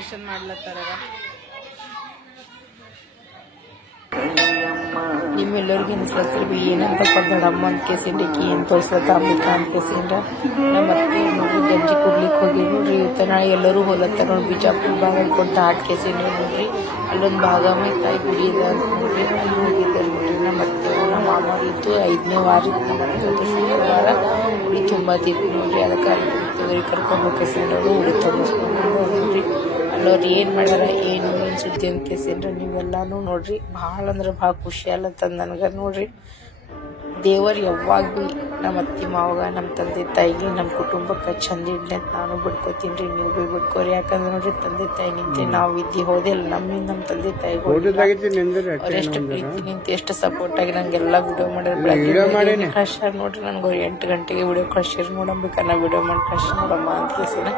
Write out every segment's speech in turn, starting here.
Celebration ಮಾಡ್ಲತ್ತಾರ. ನಿಮ್ಮೆಲ್ಲರಿಗೂ ಅನ್ಸ್ಲತ್ತಿರ್ವಿ ಏನಂತಪ್ಪ ದೊಡ್ಡಮ್ಮ ಅಂತ ಕೇಸಿಂಡಿಕಿ ಏನು ತೋರ್ಸ್ಲತ್ತ ಅಂಬಿಕ ಅಂತ ಕೇಸಿಂದ್ರ ನಮ್ಮ ಅತ್ತೆ ನೋಡ್ರಿ ಗಂಜಿ ಕುಡ್ಲಿಕ್ಕೆ ಹೋಗಿ ನೋಡ್ರಿ ಇವತ್ತ ನಾಳೆ ಎಲ್ಲರೂ ಹೋಲತ್ತಾರ ನೋಡಿ ಬಿಜಾಪುರ ಭಾಗ ಕೊಟ್ಟು ಆಟ್ ಕೇಸಿಂದ್ರ ನೋಡ್ರಿ ಅಲ್ಲೊಂದು ಭಾಗಮ್ಮ ತಾಯಿ ಗುಡಿ ಇದೆ ಅಂತ ನೋಡ್ರಿ ಅಲ್ಲಿ ಹೋಗಿದ್ದಾರೆ ನೋಡ್ರಿ. ನಮ್ಮ ಅತ್ತೆ ನಮ್ಮ ಮಾಮವ್ರು ಇದ್ದು 5ನೇ ವಾರದಿಂದ ನಮ್ಮ ಅತ್ತೆ ಶುಕ್ರವಾರ ಉಡಿ ತುಂಬತ್ತಿತ್ತು ನೋಡ್ರಿ. ಅದಕ್ಕೆ ಅಲ್ಲಿ ಕರ್ಕೊಂಡು ಹೋಗಿ ಕೇಸಿಂದ್ರ ಉಡಿ ತುಂಬಿಸ್ಕೊಂಡು ನೋಡ್ರಿ. ಅಲ್ಲವ್ರು ಏನು ಮಾಡ್ಯಾರ ಏನು ಸುದ್ದಿ ಅಂತ ಕೇಸಿಂದ್ರ ನೀವೆಲ್ಲಾನು ನೋಡ್ರಿ. ಭಾಳ ಅಂದ್ರೆ ಭಾಳ ಖುಷಿ ಅಲ್ಲತ್ತಂದು ನನಗೆ ನೋಡ್ರಿ. ದೇವರು ಯಾವಾಗ ಭೀ ನಮ್ಮ ಅತ್ತಿ ಮಾವಾಗ ನಮ್ಮ ತಂದೆ ತಾಯಿಗೆ ನಮ್ಮ ಕುಟುಂಬಕ್ಕೆ ಚಂದ ಇಡ್ಲಿ ಅಂತ ನಾನು ಬಿಡ್ಕೋತೀನಿ ರೀ. ನೀವು ಭೀ ಬಿಡ್ಕೋರಿ. ಯಾಕಂದ್ರೆ ನೋಡ್ರಿ ತಂದೆ ತಾಯಿ ನಿಂತೆ ನಾವು ವಿದ್ಯೆ ಹೋದಿಲ್ಲ ನಮ್ಮಿಂದ ನಮ್ಮ ತಂದೆ ತಾಯಿಗೆ ಅವ್ರು ಎಷ್ಟು ಪ್ರೀತಿ ನಿಂತು ಎಷ್ಟು ಸಪೋರ್ಟ್ ಆಗಿ ನಂಗೆಲ್ಲ ವಿಡಿಯೋ ಮಾಡ್ಯಾರ. ಕಳ್ಸ್ಯಾರ ನೋಡ್ರಿ. ನನಗೆ ಅವ್ರು 8 ಗಂಟೆಗೆ ವಿಡಿಯೋ ಕಳ್ಸಿರ್ ನೋಡಂಬೇಕನ್ನ ವಿಡಿಯೋ ಮಾಡಿ ಕಳ್ಸಿ ನೋಡಮ್ಮ ಅಂತ ಕೇಸಿನ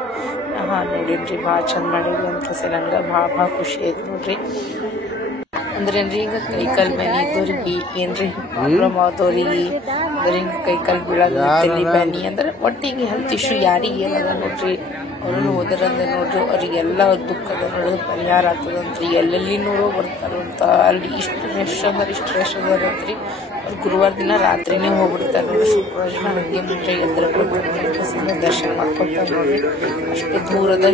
ನೋಡಿನ್ರಿ. ಭಾಳ ಚಂದ ಮಾಡಿದ್ವಿ ಅಂತ ಕೇಸಿ ನಂಗೆ ಭಾಳ ಖುಷಿ ಆಯ್ತು ನೋಡ್ರಿ. ಅಂದ್ರೇನ್ರಿ ಈಗ ಕೈಕಾಲ್ ಬ್ಯಾನಿ ಇದ್ದವ್ರಿಗೆ ಏನ್ರಿ ಪ್ರಾಬ್ಲಮ್ ಆದವ್ರಿಗೆ ಅಂದ್ರೆ ಹಿಂಗೆ ಕೈಕಾಲ್ ಬೀಳೋದು ತಲೆ ಬ್ಯಾನಿ ಅಂದ್ರೆ ಒಟ್ಟು ಹಿಂಗೆ ಹೆಲ್ತ್ ಇಶ್ಯೂ ಯಾರಿಗೆ ಏನದ ನೋಡ್ರಿ ಅವ್ರನ್ನು ಹೋದ್ರಂದ್ರೆ ನೋಡ್ರಿ ಅವ್ರಿಗೆಲ್ಲ ಅವ್ರ ದುಃಖದ ನೋಡೋದು ಪರಿಹಾರ ಆಗ್ತದಂತ್ರಿ. ಎಲ್ಲೆಲ್ಲಿ ನೋಡೋ ಬರ್ತಾರಂತ ಅಲ್ಲಿ ಇಷ್ಟು ರಶ್ ಅದಾರಂತ್ರಿ. ಅವ್ರು ಗುರುವಾರ ದಿನ ರಾತ್ರಿನೇ ಹೋಗ್ಬಿಡ್ತಾರೆ ನೋಡ್ರಿ. ಶುಕ್ರವಾರ ದಿನ ಹಂಗೆ ಬಿಟ್ರೆ ಎದ್ರ ದರ್ಶನ ಮಾಡ್ಕೊತಾರೆ ನೋಡ್ರಿ. ಅಷ್ಟು ದೂರದ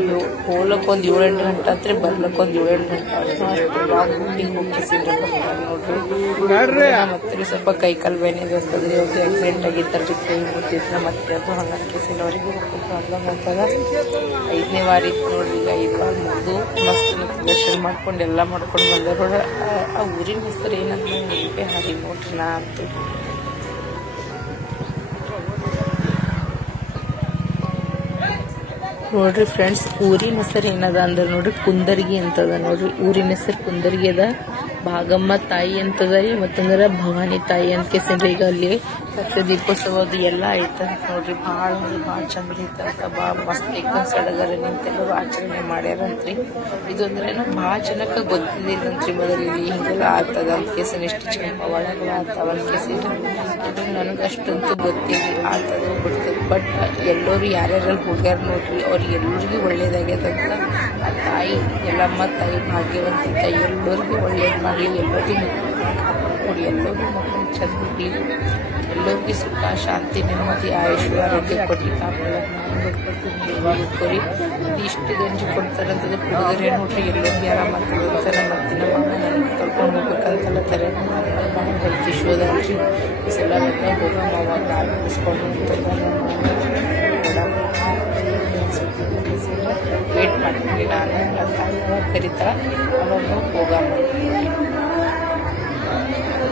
ಹೋಗ್ಲಕ್ಕೊಂದು 7-8 ಗಂಟೆ ಆತ್ರಿ, ಬರ್ಲಕ್ಕೊಂದು 7-8 ಗಂಟೆ ಅಷ್ಟು ಲಾಂಗ್ ರೂಟಿಗೆ ಹೋಗಿಸಿದ್ರೆ ನೋಡ್ರಿ. ಮತ್ತೆ ಸ್ವಲ್ಪ ಕೈಕಾಲ್ ಬೇನೆ ಇರ್ತದ್ರಿ. ಅವ್ರಿಗೆ ಆಕ್ಸಿಡೆಂಟ್ ಆಗಿದ್ದಾರ್ರಿ, ಕೈ ಮುಟ್ಟಿದ್ರೆ ಮತ್ತೆ ಅದು ಹಂಗೆ ಕೇಸಿನವ್ರಿಗೆ ಹಂಗಂಗೆ ಅಂತದ. 5ನೇ ವಾರ ಇತ್ತು ನೋಡ್ರಿ. ಈಗ 5 ವಾರ ಮುಗಿದು ಮಸ್ತ್ ದರ್ಶನ ಮಾಡ್ಕೊಂಡು ಎಲ್ಲ ಮಾಡ್ಕೊಂಡು ಬಂದ ನೋಡ್ರಿ. ಆ ಊರಿನ ಹೆಸರು ಏನಂತ ನೆನಪೇ ಹಾರಿ ನೋಡ್ರಿ. ನಾ ಅಂತೂ ನೋಡ್ರಿ ಫ್ರೆಂಡ್ಸ್, ಊರಿನ ಹೆಸರು ಏನದ ಅಂದ್ರೆ ನೋಡ್ರಿ ಕುಂದರ್ಗಿ ಅಂತದ ನೋಡ್ರಿ. ಊರಿನ ಹೆಸರು ಕುಂದರ್ಗಿ ಅದ. ಭಾಗಮ್ಮ ತಾಯಿ ಅಂತದ ರೀ, ಮತ್ತಂದ್ರೆ ಭವಾನಿ ತಾಯಿ ಅಂತ ಕೇಸನ್ರಿ. ಈಗ ಅಲ್ಲಿ ದೀಪೋತ್ಸವ ಅದು ಎಲ್ಲ ಐತಂತ ನೋಡ್ರಿ. ಭಾಳ ಅಂದ್ರೆ ಭಾಳ ಚಂದ ಐತಂತ. ಭಾಳ ಮಸ್ತ್ ಏಕದಮ್ ಸಡಗರ ನಿಂತೆಲ್ಲರೂ ಆಚರಣೆ ಮಾಡ್ಯಾರಂತ್ರಿ. ಇದು ಅಂದ್ರೇನು ಭಾಳ ಜನಕ್ಕೆ ಗೊತ್ತಿದ್ದಿಲ್ಲಂತ್ರಿ ಮೊದಲು ಇಲ್ಲಿ ಹಿಂಗೆಲ್ಲ ಆಗ್ತದ ಅಂತ ಕೇಸನ್. ಎಷ್ಟು ಚಂದ ಒಳಗೆಲ್ಲ ಆಗ್ತಾವ ಅಂತ ಕೇಸಿದ್ರೆ ಇದು ನನಗೆ ಅಷ್ಟಂತೂ ಗೊತ್ತಿಲ್ಲ. ಆಗ್ತದ ಬಿಡ್ತದೆ. ಬಟ್ ಎಲ್ಲರೂ ಯಾರ್ಯಾರಲ್ಲಿ ಹೋಗ್ಯಾರ ನೋಡ್ರಿ ಅವ್ರಿಗೆ ಎಲ್ಲರಿಗೂ ಒಳ್ಳೇದಾಗ್ಯದಂತ ಆ ತಾಯಿ ಎಲ್ಲಮ್ಮ ತಾಯಿ ಭಾಗ್ಯವಂತ ತಾಯಿ ಎಲ್ಲರಿಗೂ ಒಳ್ಳೇದು ಮಾಡಲಿ. ಎಲ್ಲರಿಗೂ ಕೊಡಿ, ಎಲ್ಲರಿಗೂ ಮಕ್ಕಳು ಚಂದ ಇರಲಿ, ಎಲ್ಲರಿಗೂ ಸುಖ ಶಾಂತಿ ನೆಮ್ಮದಿ ಆಯುಷ್ ಆರೋಗ್ಯ ಕೊಟ್ಟು ಕಾಪಾಡೋದು ನಾನು ಬಿಟ್ಕೊಡ್ತೀನಿ. ಬಿಟ್ಕೊರಿ. ಅದು ಇಷ್ಟು ಗಂಜಿ ಕೊಡ್ತಾರಂತದ್ದು ಕುಡಿದ್ರೆ ನೋಡ್ರಿ ಎಲ್ಲರಿಗೂ ಆರಾಮಾಗ್ತದಂತ. ನಮ್ಮ ಅತ್ತಿನ ಮಾಮ ನನಗೆ ಕರ್ಕೊಂಡು ಹೋಗ್ಬೇಕಂತೆಲ್ಲ ತಾರೆ ಭಾಳ ಹೆಲ್ತ್ ಇಶ್ಯೂ ಅದಲ್ರಿ. ಈ ಸಲ ಬಂದಾಗ ಹೋಗಮ್ಮ ಅವಾಗ ಕಾಲು ಬಿಡಿಸ್ಕೊಂಡು ವೇಟ್ ಮಾಡ್ತೀನಿ ನಾನು. ತಾಯಿ ಅವಾಗ ಕರಿತಾ ಅವಾಗ ಹೋಗಮ್ಮ.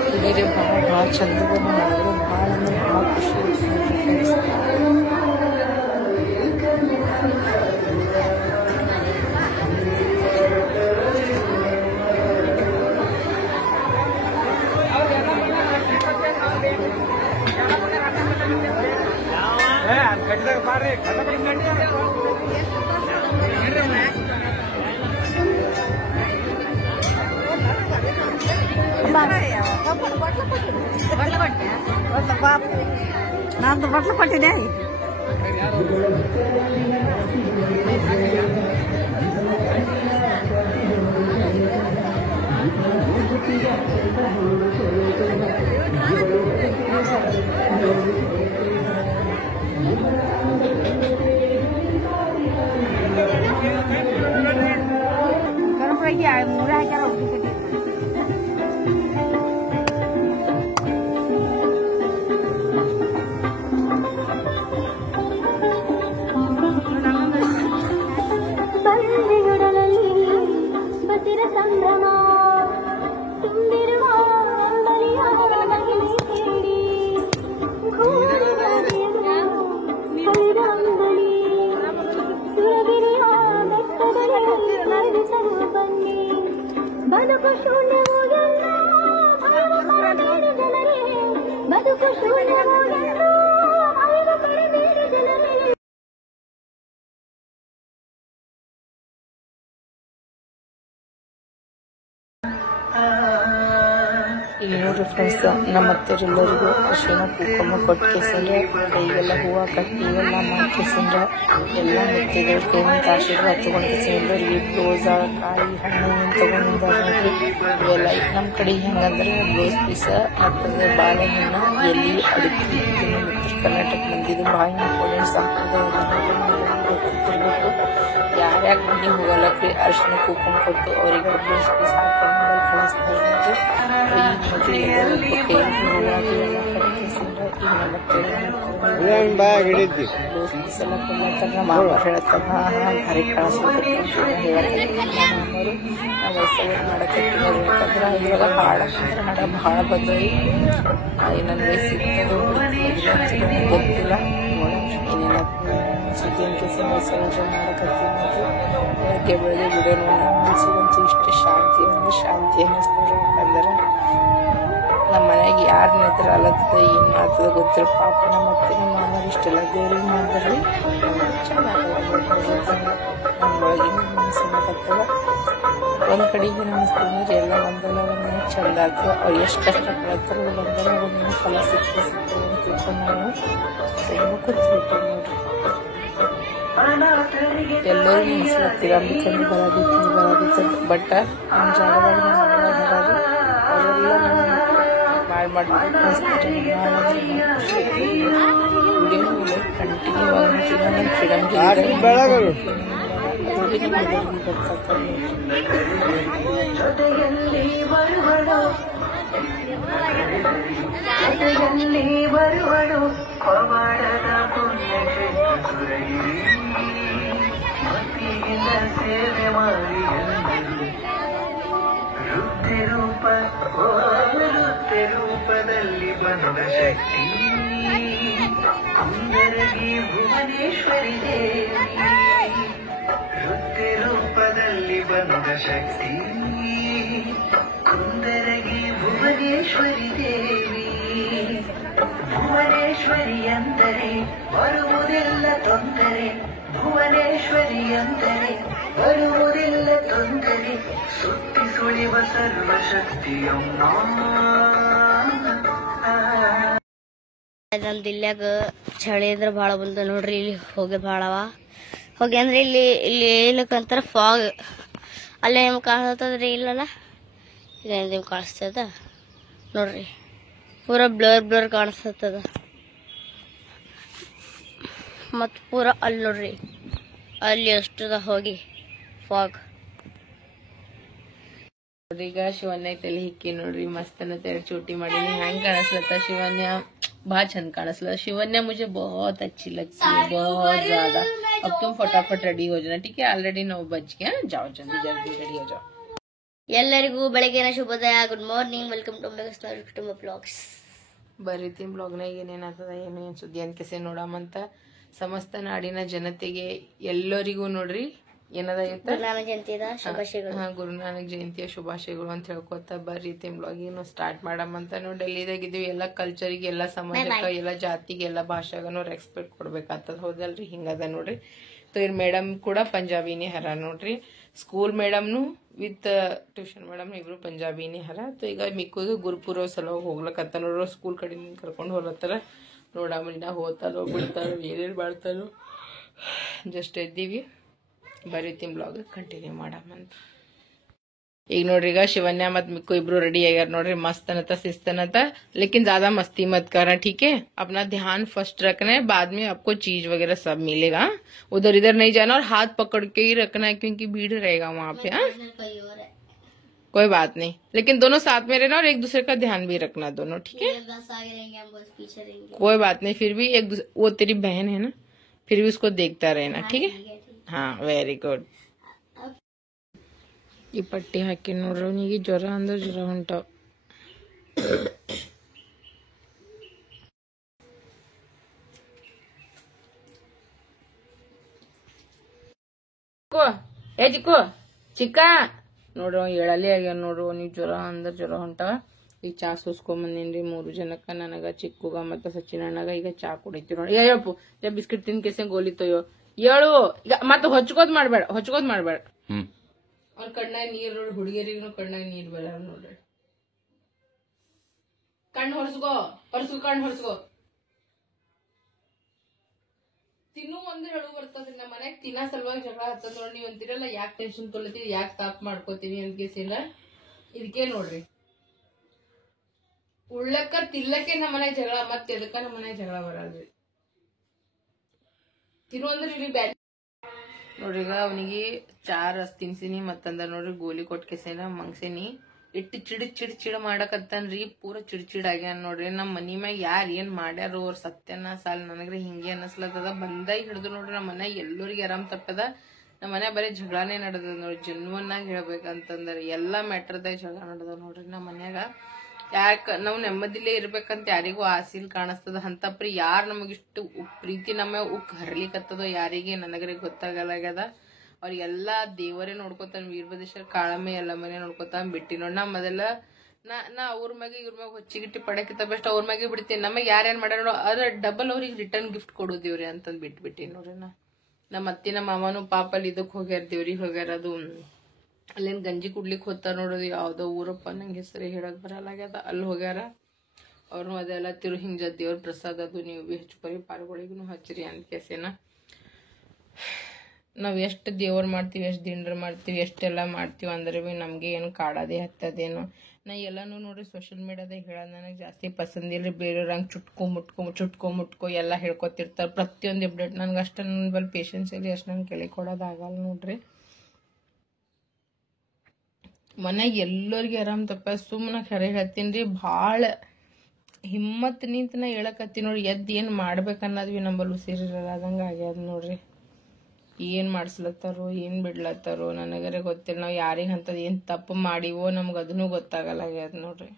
ಹುಡುಗಿರೆ ಭಾಳ ಚಂದದ ಮಾಡಿದ್ರು. ಭಾಳ ಅಂದ್ರೆ ಭಾಳ ಖುಷಿ ಫ್ರೆಂಡ್ಸ್. ನಂದು ಬಟ್ಲು ಕೊಟ್ಟಿದೆ. ಮೂರ ಹಾಕ್ಯಾರ ಸಂಭ್ರಮ ತುಂಬಿರುವ ಬದುಕು ಶೂನ್ಯವೋ ಎಲ್ಲ ಬದುಕು ಶೂನ್ಯವೋ ಎಲ್ಲ ಇಲ್ಲಿ ನೋಡ್ರಿ ಫ್ರೆಂಡ್ಸ್, ನಮ್ಮ ಅತ್ತೆರೆಲ್ಲರಿಗೂ ಅರಿಶಿನ ಕುಂಕುಮ ಕೊಟ್ಟು ಕೇಸಂದ್ರೆ ಕೈಗೆಲ್ಲ ಹೂವು ಕಟ್ಟಿ ಎಲ್ಲ ಮಾಡಿ ಕೇಸಂದ್ರೆ ಎಲ್ಲ ಮುತ್ತಿದವ್ರ ಕೈಯಿಂದ ಆಶೀರ್ವಾದ ತಗೊಂಡು ಎಲ್ಲರಿಗೆ ಬ್ಲೌಸ್ ಕಾಯಿ ಹಣ್ಣು ತಗೊಂಡಿದ್ದಾರೆ ನೋಡ್ರಿ. ಇವೆಲ್ಲ ನಮ್ಮ ಕಡೆ ಹೆಂಗಂದ್ರೆ ಬ್ಲೌಸ್ ಪೀಸ ಮತ್ತು ಬಾಳೆಹಣ್ಣು ಎಲ್ಲಿ ಅಡಿಕೆ ಇದನ್ನು ಉತ್ತರ ಕರ್ನಾಟಕ ಮಂದಿದು ಭಾಳ ಇಂಪಾರ್ಟೆಂಟ್ ಸಂಪ್ರದಾಯ ಗೊತ್ತಿರ್ಬೇಕು. ಯಾರ್ಯಾಕೆ ಮನೆಗೆ ಹೋಗಲ್ಲಕ್ರಿ ಅರಿಶಿನ ಕುಂಕುಮ ಕೊಟ್ಟು ಅವರಿಗೆ ಬ್ಲೌಸ್ ಪೀಸ್ ಹಾಕೊಂಡು ಕಳಿಸ್ತಾರೆ ನೋಡ್ರಿ. ಈಗ ನೋಡ್ರಿ ಬ್ಲೌಸ್ ಪೀಸ್ ಎಲ್ಲ ಕೊಡ್ಲತ್ತಾರ. ನಮ್ಮ ಮಾಮ ಹೇಳ್ತಾರ ಭಾರಿ ಕಳಿಸ್ಬೇಕಂತ ಹೇಳಕತ್ತಿ ಮಾಮರು ನಾವು ವಯಸ್ಸವ್ರು ಮಾಡಕತ್ತಿ ಹೇಳ್ಬೇಕಂದ್ರೆ ಇವಾಗ ಹಾಡಕ್ಕಂದ್ರೆ ಹಾಡ ಭಾಳ ಬಂದವಿ. ನನ್ನ ವಯಸ್ಸಿರ್ತದೆ ಗೊತ್ತಿಲ್ಲ ಏನೇನ ಸುದ್ದಿ ಅಂತ ವಯಸ್ಸವ್ರು ಮಾಡಕತ್ತಿ ಬೆಳಗ್ಗೆ ಬೆಳಗ್ಗೆ ಬಿಡೋ ನೋಡಿ ಮನಸ್ಸಿಗಂತೂ ಇಷ್ಟು ಶಾಂತಿ ಅಂದ್ರೆ ಶಾಂತಿ ಅನ್ನಿಸ್ತದೆ. ಯಾಕಂದ್ರೆ ನಮ್ಮ ಮನೆಯಾಗ ಯಾರ ನೆತ್ರ ಅಲತ್ತದ ಏನು ಮಾಡ್ತದ ಗೊತ್ತಿಲ್ಲ. ಪಾಪ ನಮ್ಮ ಅತ್ತೆ ನಮ್ಮ ಮಾಮರು ಇಷ್ಟೆಲ್ಲ ದೇವ್ರಿಗೆ ಮಾಡಿದ್ರಿ ಚೆನ್ನಾಗದ ನಮ್ಮ ಒಳಗಿನ ಮನಸ್ಸಿನಾಗತ್ತದ. ಒಂದು ಕಡೆಗೆ ಅನ್ನಿಸ್ತಂದ್ರೆ ಎಲ್ಲ ಒಂದಲ್ಲ ಒಂದು ಚಂದ ಆಗ್ತದೆ. ಅವ್ರು ಎಷ್ಟು ಕಷ್ಟಪಡ್ತಾರೋ ಒಂದಲ್ಲ ಒಂದಿನ ಫಲ ಸಿಗ್ತದೆ ಅಂತ ತಿಳ್ಕೊಂಡು ನಾನು ತುಂಬ ಕೂತ್ಬಿಟ್ಟೆ ನೋಡ್ರಿ. ಎಲ್ಲರೂ ನೆನೆಸ್ಲತ್ತೀರ ಅಂಬಿಕಂದು ಬರೋದಿತ್ತು ಬಟ್ ನನ್ನ ಜಾಗದಾಗ ಅವರೆಲ್ಲ ಮಾಡಿ ಕಳಿಸ್ತಾರೆ. ವಿಡಿಯೋ ಕಂಟಿನ್ಯೂ ಆಗಿ ನನ್ನ ಫ್ರೀಡಮ್ ಸೇವೆ ಮಾಡಿ ರೂಪದಲ್ಲಿ ಬಂದ ಶಕ್ತಿ ಕುಂದರಗಿ ಭುವನೇಶ್ವರಿ ದೇವಿ. ನೃತ್ಯ ರೂಪದಲ್ಲಿ ಬಂದ ಶಕ್ತಿ ಕುಂದರಗಿ ಭುವನೇಶ್ವರಿ ದೇವಿ. ಭುವನೇಶ್ವರಿ ಅಂದರೆ ಬರುವುದಿಲ್ಲ ತೊಂದರೆ, ಭುವನೇಶ್ವರಿ ಅಂದರೆ ಬರುವುದಿಲ್ಲ ತೊಂದರೆ, ಸುತ್ತಿ ಸುಳಿವ ಸರ್ವಶಕ್ತಿಯಮ್ಮ. ನಮ್ ದಿಲ್ಯಾಗ ಚಳಿ ಅಂದ್ರೆ ಭಾಳ ಬಂದ ನೋಡ್ರಿ. ಇಲ್ಲಿ ಹೋಗಿ ಭಾಳವ ಹೋಗಿ ಅಂದ್ರೆ ಇಲ್ಲಿ ಏನಕ್ಕಂತಾರ ಫಾಗ್ ಅಲ್ಲೇ ನಿಮ್ಗೆ ಕಾಣಿಸ್ತದ್ರಿ. ಇಲ್ಲಲ್ಲ ಈಗ ನಿಮ್ಗೆ ಕಾಣಿಸ್ತದ ನೋಡ್ರಿ, ಪೂರ ಬ್ಲರ್ ಕಾಣಿಸ್ತದ. ಮತ್ತು ಪೂರ ಅಲ್ಲಿ ನೋಡ್ರಿ, ಅಲ್ಲಿ ಅಷ್ಟದ ಹೋಗಿ ಫಾಗ್. ಈಗ ಶಿವನ್ಯ ತಲೆ ಹಿಕ್ಕಿ ನೋಡ್ರಿ, ಮಸ್ತ್ ಅನ್ನತ್ತೆ ಚೋಟಿ ಮಾಡೀನಿ. ಹೆಂಗ್ ಕಾಣಿಸ್ಲತ್ತ ಶಿವನ್ಯ, बहुत चंद कानसला. शिवन्या मुझे बहुत अच्छी लगती है, बहुत ज्यादा. अब तुम फटाफट रेडी हो जाना, ठीक है? ऑलरेडी 9 बज गए. जाओ जल्दी जल्दी रेडी हो जाओ. ಎಲ್ಲರಿಗೂ ಬೆಳಗಿನ ಶುಭೋದಯ. ಗುಡ್ ಮಾರ್ನಿಂಗ್, ವೆಲ್ಕಮ್ ಟು ಮೆಗಸ್ಟಾರ್ ಕುಟುಂಬ ಬ್ಲಾಗ್ಸ್. ಬರೀತಿ ಬ್ಲಾಗ್ನಾಗ ಏನೇನಾಗ್ತದ ಏನು ಸುದ್ದಿ ಅಂತ ಕೆಸೆ ನೋಡಮಂತ ಸಮಸ್ತ ನಾಡಿನ ಜನತೆಗೆ ಎಲ್ಲರಿಗೂ ನೋಡ್ರಿ ಏನದ ಗುರುನಾನಕ್ ಜಯಂತಿಯ ಶುಭಾಶಯಗಳು. ಗುರುನಾನಕ್ ಜಯಂತಿಯ ಶುಭಾಶಯಗಳು ಅಂತ ಹೇಳ್ಕೊತ ಬರ್ರಿ ಬ್ಲಾಗಿನ ಸ್ಟಾರ್ಟ್ ಮಾಡಮಂತ. ನಾವು ಡೆಲ್ಲಿದಾಗಿದ್ದೀವಿ. ಎಲ್ಲ ಕಲ್ಚರಿಗೆ, ಎಲ್ಲ ಸಮಾಜಕ್ಕೆ, ಎಲ್ಲ ಜಾತಿಗೆ, ಎಲ್ಲ ಭಾಷೆಗೂ ರೆಸ್ಪೆಕ್ಟ್ ಕೊಡ್ಬೇಕಾಗ್ತದ. ಹೌದಲ್ರಿ? ಹಿಂಗದ ನೋಡ್ರಿ. तो इर ಮೇಡಮ್ ಕೂಡ ಪಂಜಾಬಿನೇ ಹರ ನೋಡ್ರಿ. ಸ್ಕೂಲ್ ಮೇಡಮ್ನು ವಿತ್ ಟ್ಯೂಷನ್ ಮೇಡಮ್ ಇಬ್ರು ಪಂಜಾಬಿನೇ ಹರ. तो ಈಗ ಮಿಕ್ಕೋದು ಗುರುಪುರ ಸಲುವಾಗಿ ಹೋಗ್ಲಕತ್ತ ನೋಡ್ರಿ. ಸ್ಕೂಲ್ ಕಡೆಯಿಂದ ಕರ್ಕೊಂಡು ಹೋಗ್ಲತ್ತಾರ. ನೋಡಮ್ರಿನ ಹೋಗ್ತಾರೋ ಬಿಡ್ತಾರೋ ಏನೇನು ಮಾಡ್ತಾರೋ. ಜಸ್ಟ್ ಎದ್ದೀವಿ, ಬರೀತಿ ಬ್ಲಾಗ್ ಕಂಟಿನ್ಯೂ ಮಾಡಮಂತ. ಈಗ ನೋಡ್ರಿ, ಈಗ ಶಿವನ್ಯ मत मिक्को इब्रो रेडी आयार नोड्री. मस्त नता शिस्तनता, लेकिन ज्यादा मस्ती मत करना, ठीक है? अपना ध्यान फर्स्ट रखना है, बाद में आपको चीज वगैरह सब मिलेगा. उधर इधर नहीं जाना और हाथ पकड़ के ही रखना है, क्योंकि भीड़ रहेगा वहाँ पे. कोई बात नहीं, लेकिन दोनों साथ में रहना और एक दूसरे का ध्यान भी रखना, दोनों, ठीक है? कोई बात नहीं, फिर भी एक दूसरे, वो तेरी बहन है ना, फिर भी उसको देखता रहना, ठीक है? हाँ, वेरी गुड. ಈ ಪಟ್ಟಿ ಹಾಕಿ ನೋಡ್ರಿ. ಅವನಿಗೆ ಜ್ವರ ಅಂದ್ರೆ ಜ್ವರ ಹೊಂಟಾವ. ಏ ಚಿಕ್ಕು ಚಿಕ್ಕ ನೋಡ್ರಿ, ಹೇಳಲೇ ಆಗ್ಯಾನ ನೋಡ್ರಿ. ಅವನಿಗೆ ಜ್ವರ ಅಂದ್ರೆ ಜ್ವರ ಹೊಂಟಾವ. ಈಗ ಚಾ ಸೋಸ್ಕೊಂಬಂದಿನ್ರಿ 3 ಜನಕ್ಕ, ನನಗ, ಚಿಕ್ಕುಗ ಮತ್ತೆ ಸಚಿನ್ ಅಣ್ಣಗ. ಈಗ ಚಾ ಕುಡಿತೀವಿ ನೋಡಿ. ಹೇಳಪ್ಪು, ಬಿಸ್ಕಿಟ್ ತಿನ್ ಕೇಸೆ ಗೋಲಿ ತೊಯ್ಯೋ ಹೇಳು. ಈಗ ಮತ್ತೆ ಹೊಚ್ಕೋದ್ ಮಾಡ್ಬೇಡ. ಅವ್ರ ಕಣ್ಣಾಗ ನೀರ್ ನೋಡಿ, ಹುಡುಗಿಯರಿಗೂ ಕಣ್ಣಾಗ ನೀರ್ ಬರ ನೋಡ್ರಿ. ಕಣ್ಣು ಹೊರಸ್ಕೋ ಕಣ್ಣು ಹೊರಸ್ಕೋ. ತಿನ್ನು ಒಂದು ಹೇಳು ಬರ್ತದ್ರಿ. ನಮ್ಮ ಮನ್ಯಾಗ ತಿನ್ನ ಸಲುವಾಗಿ ಜಗಳ ಹತ್ತದ ನೋಡಿ. ನೀವ್ ಅಂತೀರಲ್ಲ ಯಾಕೆ ಟೆನ್ಷನ್ ತೊಳಿತೀವಿ, ಯಾಕೆ ತಾಪ್ ಮಾಡ್ಕೋತೀವಿ ಅಂತ ಕೇಸಿಲ್ಲ. ಇದಕ್ಕೆ ನೋಡ್ರಿ, ಉಳ್ಳಕ್ಕ ತಿಲ್ಲಕ್ಕೆ ನಮ್ಮ ಮನ್ಯಾಗ ಜಗಳ, ಮತ್ತೆ ಎದಕ್ಕ ನಮ್ಮ ಮನ್ಯಾಗ ಜಗಳ ಬರಲ್ರಿ. ತಿನ್ನು ಅಂದ್ರೆ ಇಲ್ಲಿ ಬ್ಯಾಡ ನೋಡ್ರಿ. ಈಗ ಅವನಿಗೆ ಚಾರ್ ತಿನ್ಸಿನಿ ಮತ್ತಂದ ನೋಡ್ರಿ ಗೋಲಿ ಕೊಟ್ಕೆಸೇನ ಮಂಗ್ಸೇನಿ ಇಟ್ಟು ಚಿಡ್ ಮಾಡಕತ್ತನ್ರಿ. ಪೂರ ಚಿಡ್ ಆಗ್ಯಾನ ನೋಡ್ರಿ. ನಮ್ ಮನಿ ಮ್ಯಾಗ ಯಾರ್ ಏನ್ ಮಾಡ್ಯಾರ ಅವ್ರ ಸತ್ಯನ ಸಾಲ ನನಗ್ರಿ ಹಿಂಗೆ ಅನಸ್ಲತ್ತದ. ಬಂದಾಗಿ ಹಿಡಿದು ನೋಡ್ರಿ ನಮ್ಮ ಮನ್ಯಾಗ ಎಲ್ಲರಿಗೂ ಆರಾಮ್ ತಪ್ಪದ. ನಮ್ಮ ಮನ್ಯಾಗ ಬರೀ ಜಗಳಾನೇ ನಡೆದ ನೋಡ್ರಿ. ಜನ್ವನ್ನಾಗ ಹೇಳ್ಬೇಕಂತಂದ್ರ ಎಲ್ಲಾ ಮ್ಯಾಟರ್ದಾಗ ಜಗಳ ನಡೆದ ನೋಡ್ರಿ ನಮ್ಮ ಮನ್ಯಾಗ. ಯಾಕ ನಾವ್ ನೆಮ್ಮದಿಲೇ ಇರ್ಬೇಕಂತ ಯಾರಿಗೂ ಆಸಿಲ್ ಕಾಣಿಸ್ತದ. ಅಂತಪ್ರಿ ಯಾರ್ ನಮಗಿಷ್ಟು ಪ್ರೀತಿ ನಮ್ಮ ಉಕ್ ಹರ್ಲಿಕತ್ತದೋ ಯಾರಿಗೆ ನನಗರೆ ಗೊತ್ತಾಗಲಾಗ್ಯದ. ಅವ್ರಿಗೆಲ್ಲಾ ದೇವರೇ ನೋಡ್ಕೊತಾನ. ವೀರಭದ್ರೇಶ್ವರ ಕಾಳಮ್ಮೆ ಎಲ್ಲ ಮನೆ ನೋಡ್ಕೊತಾನ ಬಿಟ್ಟಿ ನೋಡ್. ನಾ ಮೊದಲ ನಾ ಅವ್ರ ಮ್ಯಾಗೆ ಇವ್ರ ಮ್ಯಾಗ ಹೊಚ್ಚಿಗಿಟ್ಟಿ ಪಡಕಿತ್ತ ಬೆಸ್ಟ್ ಅವ್ರ ಮ್ಯಾಗೆ ಬಿಡ್ತೀನಿ. ನಮಗ್ ಯಾರೇನ್ ಮಾಡ್ಯಾರ ನೋಡ ಅದ್ರ ಡಬಲ್ ಅವ್ರಿಗೆ ರಿಟರ್ನ್ ಗಿಫ್ಟ್ ಕೊಡೋದೇವ್ರಿ ಅಂತಂದ್ ಬಿಟ್ಬಿಟ್ಟಿ ನೋಡ್ರಿ. ನಮ್ಮ ಅತ್ತಿ ನಮ್ಮ ಮಾಮನು ಪಾಪ ಅಲ್ಲಿ ಇದಕ್ ಹೋಗ್ಯಾರ, ದೇವ್ರಿಗೆ ಹೋಗ್ಯಾರ. ಅದು ಅಲ್ಲೇನ್ ಗಂಜಿ ಕುಡ್ಲಿಕ್ ಹೋಗ್ತಾರ ನೋಡೋದು. ಯಾವ್ದೋ ಊರಪ್ಪ ನಂಗೆ ಹೆಸರೇ ಹೇಳಕ್ ಬರಲಾಗ್ಯದ. ಅಲ್ಲಿ ಹೋಗ್ಯಾರ ಅವ್ರು. ಅದೆಲ್ಲ ತಿರು ಹಿಂಗ ದೇವ್ರ ಪ್ರಸಾದ ಅದು ನೀವು ಬಿ ಹೆಚ್ಚು ಪರಿಪಾರಗಳಿಗೂ ಹಚ್ಚಿರಿ ಅಂತ ಕೇಸೇನ. ನಾವ್ ಎಷ್ಟ್ ದೇವ್ರ ಮಾಡ್ತೀವಿ, ಎಷ್ಟ್ ದಿಂಡ್ರ ಮಾಡ್ತೀವಿ, ಎಷ್ಟೆಲ್ಲಾ ಮಾಡ್ತೀವಿ ಅಂದ್ರೆ ಬಿ ನಮ್ಗೆ ಏನು ಕಾಡೋದೇ ಹತ್ತದೇನು. ನಾ ಎಲ್ಲಾನು ನೋಡ್ರಿ ಸೋಷಿಯಲ್ ಮೀಡಿಯಾದಾಗ ಹೇಳೋದ್ ನನಗೆ ಜಾಸ್ತಿ ಪಸಂದ್ ಇಲ್ರಿ. ಬೇರೆಯವ್ರಂಗ್ ಚುಟ್ಕೊ ಮುಟ್ಕೊ ಎಲ್ಲಾ ಹೇಳ್ಕೊತಿರ್ತಾರ ಪ್ರತಿಯೊಂದು ಅಪ್ಡೇಟ್. ನನ್ಗೆ ಅಷ್ಟ ನನ್ ಬಲ್ ಪೇಶನ್ಸ್ ಇಲ್ಲಿ ಅಷ್ಟ್ ನನ್ ಕೇಳಿ ಕೊಡೋದಾಗಲ್ಲ ನೋಡ್ರಿ. ಮನ್ಯಾಗ ಎಲ್ಲರಿಗೂ ಆರಾಮ್ ತಪ್ಪ ಸುಮ್ಮನೆ ಖರೆ ಹೇಳ್ತೀನ್ರಿ. ಭಾಳ ಹಿಮ್ಮತ್ ನಿಂತ ನಾ ಹೇಳಕತ್ತಿ ನೋಡ್ರಿ. ಎದ್ದು ಏನ್ ಮಾಡ್ಬೇಕನ್ನೋದ್ವಿ ನಂಬಲ್ ಉಸಿರಿರಲ್ಲ ಅದಂಗ ಆಗ್ಯಾದ ನೋಡ್ರಿ. ಏನ್ ಮಾಡ್ಸ್ಲತ್ತಾರೋ ಏನ್ ಬಿಡ್ಲತ್ತಾರೋ ನನಗರೆ ಗೊತ್ತಿಲ್ಲ. ನಾವ್ ಯಾರಿಗ ಅಂತದ್ ಏನ್ ತಪ್ಪು ಮಾಡಿವೋ ನಮ್ಗ ಅದನ್ನು ಗೊತ್ತಾಗಲ್ಲಾಗ್ಯದ ನೋಡ್ರಿ.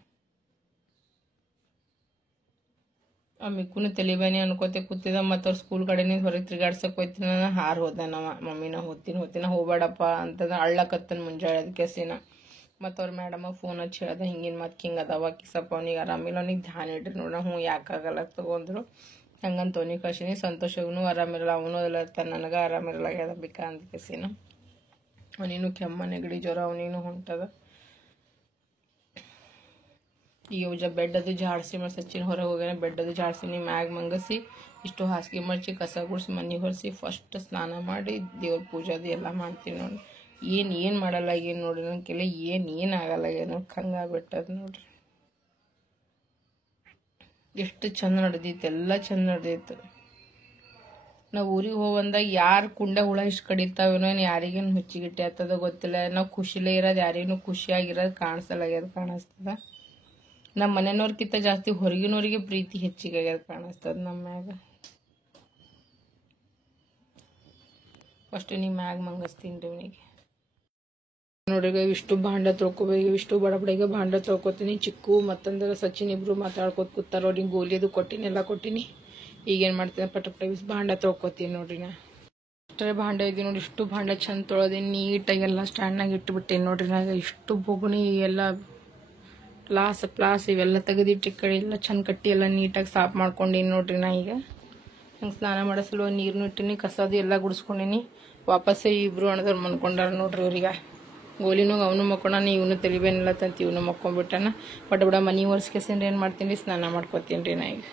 ಆ ಮಿಕ್ಕುನು ತಲಿಬೇನಿ ಅನ್ಕೋತೆ ಕೂತಿದ. ಮತ್ತ ಅವ್ರ ಸ್ಕೂಲ್ ಕಡೆನೇ ಹೊರಗೆ ತಿರ್ಗಾಡ್ಸಕ್ ಹೋಯ್ತೀನಿ. ನಾನು ಹಾರ್ ಹೋದ ನಮ್ಮ ಮಮ್ಮಿನ ಹೋಗ್ತೀನಿ ಹೋಗ್ಬೇಡಪ್ಪ ಅಂತಂದ ಅಳ್ಳಕತ್ತನ್ ಮುಂಜಾಳೆ. ಅದಕ್ಕೆ ಸೀನ ಮತ್ತ ಅವ್ರ ಮೇಡಮ್ ಫೋನ್ ಹಚ್ಚಿ ಹೇಳ್ದ ಹಿಂಗಿನ್ ಮತ್ ಹಿಂಗ ಅದಾವ ಕಿಸಪ್ಪ ಅವ್ನಿಗೆ ಆರಾಮಿಲ್ಲ, ಅವ್ನಿಗೆ ಧ್ಯಾನ ಇಡ್ರಿ ನೋಡ. ಹ್ಞೂ ಯಾಕಾಗಲ್ಲ ತಗೊಂಡ್ರು. ಹಂಗಂತ ಅವನಿಗೆ ಕಳ್ಸಿನಿ. ಸಂತೋಷಗೂ ಆರಾಮಿರಲ್ಲ, ಅವನು ಎಲ್ಲ ನನಗ ಆರಾಮಿರಲ್ಲ ಆಗ್ಯದ ಬಿಕ್ಕ ಅಂತ ಕೇಸಿನ. ಅವನೇನು ಕೆಮ್ಮ ನೆಗಡಿ ಜ್ವರ ಅವನೇನು ಹೊಂಟದ. ಈಗ ಬೆಡ್ ಅದು ಜಾಡ್ಸಿ ಸಚ್ಚಿನ ಹೊರಗೆ ಹೋಗ್ಯಾನ. ಬೆಡ್ ಅದು ಜಾಡ್ಸಿನಿ, ಮ್ಯಾಗ್ ಮಂಗಸಿ ಇಷ್ಟು ಹಾಸಿಗೆ ಮರ್ಚಿ ಕಸ ಗುಡ್ಸಿ ಮನೆ ಹೊರಿಸಿ ಫಸ್ಟ್ ಸ್ನಾನ ಮಾಡಿ ದೇವ್ರ ಪೂಜೆ ಅದು ಎಲ್ಲ ಮಾಡ್ತೀನಿ ನೋಡಿ. ಏನ್ ಮಾಡಲ್ಲ ಏನ್ ನೋಡ್ರಿ ನನ್ ಕೆಲ ಏನ್ ಆಗಲ್ಲ ಏನೋ ಹಂಗಾಗ್ಬಿಟ್ಟದ ನೋಡ್ರಿ. ಎಷ್ಟು ಚಂದ ನಡೆದಿತ್ತು, ಎಲ್ಲ ಚಂದ ನಡೆದಿತ್ತು. ನಾವ್ ಊರಿಗೆ ಹೋಗಂದಾಗ ಯಾರ್ ಕುಂಡ ಹುಳ ಇಷ್ಟ ಕಡಿತಾವೇನೋ ಯಾರಿಗೇನು ಹುಚ್ಚಿಗಿಟ್ಟೆ ಆಗ್ತದ ಗೊತ್ತಿಲ್ಲ. ನಾವ್ ಖುಷಿಲೇ ಇರೋದ್ ಯಾರಿಗೂ ಖುಷಿಯಾಗಿರೋದ್ ಕಾಣಿಸ್ತದ. ನಮ್ಮ ಮನೆಯವ್ರಕ್ಕಿಂತ ಜಾಸ್ತಿ ಹೊರಗಿನವ್ರಿಗೆ ಪ್ರೀತಿ ಹೆಚ್ಚಿಗೆ ಕಾಣಿಸ್ತದ ನಮ್ಮ ಮ್ಯಾಗ. ಫಸ್ಟ್ ನೀ ಮ್ಯಾಗ ಮಂಗಸ್ತೀನಿ ಅವನಿಗೆ ನೋಡ್ರಿ. ಇಷ್ಟು ಭಾಂಡ ತೊಳ್ಕೊಬೇಕು, ಇಷ್ಟು ಬಡಬಡಿಗೆ ಭಾಂಡ ತೊಳ್ಕೊತೀನಿ. ಚಿಕ್ಕು ಮತ್ತಂದ್ರೆ ಸಚಿನ್ ಇಬ್ರು ಮಾತಾಡ್ಕೊತ ಕೂತಾರ. ಅವ್ರಿಗೆ ಗೋಲಿ ಅದು ಕೊಟ್ಟಿನಿ, ಎಲ್ಲ ಕೊಟ್ಟಿನಿ. ಈಗೇನ್ ಮಾಡ್ತೀನಿ ಪಟ ಭಾಂಡ ತೊಳ್ಕೊತೀನಿ ನೋಡ್ರಿ. ನಾ ಅಷ್ಟೇ ಭಾಂಡ ಇದ್ದೀನಿ ನೋಡಿ. ಇಷ್ಟು ಭಾಂಡ ಚಂದ ತೊಳೆದೀನಿ, ನೀಟಾಗಿ ಎಲ್ಲ ಸ್ಟ್ಯಾಂಡ್ನಾಗ ಇಟ್ಬಿಟ್ಟೇನಿ ನೋಡ್ರಿ. ನಾಗ ಇಷ್ಟು ಬೊಗಣಿ ಎಲ್ಲ ಪ್ಲಾಸ್ ಇವೆಲ್ಲ ತೆಗೆದಿಟ್ಟು ಕಡೆ ಎಲ್ಲ ಚಂದ ಕಟ್ಟಿ ಎಲ್ಲ ನೀಟಾಗಿ ಸಾಫ್ ಮಾಡ್ಕೊಂಡಿನಿ ನೋಡ್ರಿ. ನಾ ಈಗ ಹಂಗೆ ಸ್ನಾನ ಮಾಡಿಸಲು ನೀರ್ನು ಇಟ್ಟಿನಿ, ಕಸದು ಎಲ್ಲ ಗುಡಿಸ್ಕೊಂಡಿನಿ. ವಾಪಸ್ಸೇ ಇಬ್ರು ಅಣ್ಣದವ್ರು ಮನ್ಕೊಂಡಾರ ನೋಡ್ರಿ. ಇವ್ರಿಗೆ ಗೋಲಿನೂ ಅವನು ಮಕ್ಕೊಂಡಾನ, ಇವನು ತಲಿಬೇನಿಲ್ಲ ತಂತ ಇವನು ಮಕ್ಕೊಂಡ್ಬಿಟ್ಟಾನ. ಬಡ ಮನಿ ಒರ್ಸ್ಕೆಸೇನ್ರಿ ಏನ್ ಮಾಡ್ತೀನಿ, ಸ್ನಾನ ಮಾಡ್ಕೊತೀನಿ ನಾ ಈಗ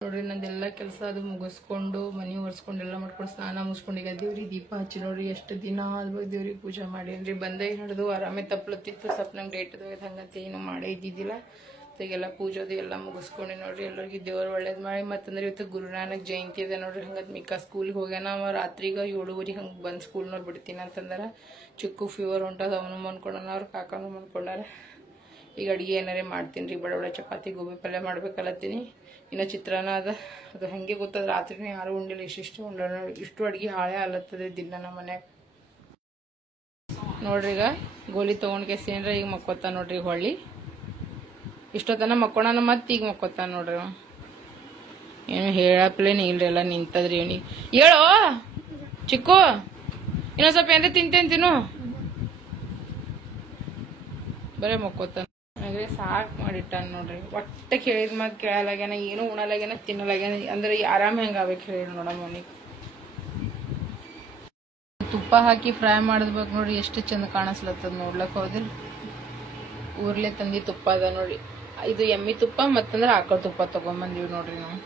ನೋಡ್ರಿ. ನಂದೆಲ್ಲ ಕೆಲಸ ಅದು ಮುಗಿಸ್ಕೊಂಡು ಮನಿ ಒರ್ಸ್ಕೊಂಡು ಎಲ್ಲ ಮಾಡ್ಕೊಂಡು ಸ್ನಾನ ಮುಗಿಸ್ಕೊಂಡು ಈಗ ದೇವ್ರಿಗೆ ದೀಪ ಹಚ್ಚಿ ನೋಡ್ರಿ. ಎಷ್ಟು ದಿನ ಆದ್ಮೇಲೆ ದೇವ್ರಿಗೆ ಪೂಜೆ ಮಾಡೇನ್ರಿ. ಬಂದೇ ಹಿಡಿದು ಆರಾಮೇ ತಪ್ಪಲತ್ತಿತ್ತು. ಸ್ವಲ್ಪ ನಂಗೆ ಡೇಟ್ ಹಂಗಂತ ಏನು ಮಾಡೇ ಇದ್ದಿದ್ದಿಲ್ಲ. ಈಗೆಲ್ಲ ಪೂಜೆದು ಎಲ್ಲ ಮುಗಿಸ್ಕೊಂಡು ನೋಡ್ರಿ. ಎಲ್ಲರಿಗೂ ದೇವ್ರು ಒಳ್ಳೇದ್ ಮಾಡಿ. ಮತ್ತಂದ್ರೆ ಇವತ್ತು ಗುರುನಾನಕ್ ಜಯಂತಿ ಇದೆ ನೋಡ್ರಿ. ಹಂಗತ್ ಮಿಕ್ಕ ಸ್ಕೂಲ್ಗೆ ಹೋಗ್ಯಾನ. ಅವ ರಾತ್ರಿಗ 7:30 ಹಂಗೆ ಬಂದ್ ಸ್ಕೂಲ್ನವ್ರು ಬಿಡ್ತೀನಿ ಅಂತಂದಾರ. ಚಿಕ್ಕು ಫೀವರ್ ಹೊಂಟದ, ಅವನು ಮನ್ಕೊಂಡನ, ಅವ್ರ ಕಾಕಾನು ಮನ್ಕೊಂಡಾರ. ಈಗ ಅಡಿಗೆ ಏನಾರೇ ಮಾಡ್ತೀನಿ. ಬಡ ಚಪಾತಿ ಗೋಬಿ ಪಲ್ಯ ಮಾಡ್ಬೇಕಲ್ಲತ್ತೀನಿ. ಇನ್ನು ಚಿತ್ರಾನ್ನ ಅದ, ಅದು ಹಂಗೆ ಗೊತ್ತದ. ರಾತ್ರಿನೂ ಯಾರು ಉಂಡಿಲ್ಲ, ಇಷ್ಟು ಉಂಡ. ಇಷ್ಟು ಅಡಿಗೆ ಹಾಳೆ ಅಲ್ಲತ್ತದೆ ದಿನ ನಮ್ಮ ಮನ್ಯಾಗ ನೋಡ್ರಿ. ಈಗ ಗೋಲಿ ತಗೊಂಡ್ ಕೆಸಿನ್ರ ಈಗ ಮಕ್ಕೋತಾನ ನೋಡ್ರಿ. ಹೊಳ್ಳಿ ಇಷ್ಟೊತ್ತನ ಮಕ್ಕೋಣ ಮತ್ ಈಗ ಮಕ್ಕೋತಾನ ನೋಡ್ರಿ. ಏನು ಹೇಳಪ್ಲೇನೆ ಇಲ್ರಿ, ಎಲ್ಲ ನಿಂತದ್ರಿ ಇವನಿಗೆ. ಹೇಳೋ ಚಿಕ್ಕು, ಇನ್ನೊಂದ್ ಸ್ವಲ್ಪ ಏನ್ರಿ ತಿಂತೇನು, ಬರೇ ಮಕ್ಕೋತಾನ. ಸಾಕ್ ಮಾಡಿಟ್ಟಾನ ನೋಡ್ರಿ. ಒಟ್ಟ ಕೇಳಿದ ಮಾತ್ ಕೇಳಲಾಗ್ಯಾನ, ಏನು ಉಣಲಾಗ್ಯಾನ, ತಿನ್ನಲಾಗ್ಯಾನ. ಅಂದ್ರೆ ಆರಾಮ್ ಹೆಂಗ ಆಗ್ಬೇಕು ಹೇಳಿ ನೋಡಮ್ ಅವನಿಗೆ. ತುಪ್ಪ ಹಾಕಿ ಫ್ರೈ ಮಾಡಿದ್ಬೇಕು ನೋಡ್ರಿ. ಎಷ್ಟು ಚಂದ ಕಾಣಿಸ್ಲತ್ತದ ನೋಡ್ಲಕ್. ಹೌದಿಲ್ಲ, ಊರ್ಲೆ ತಂದಿ ತುಪ್ಪ ಅದ ನೋಡಿ. ಇದು ಎಮ್ಮಿ ತುಪ್ಪ ಮತ್ತಂದ್ರೆ ಆಕಳ ತುಪ್ಪ ತಗೊಂಬಂದಿವಿ ನೋಡ್ರಿ ನಾವು.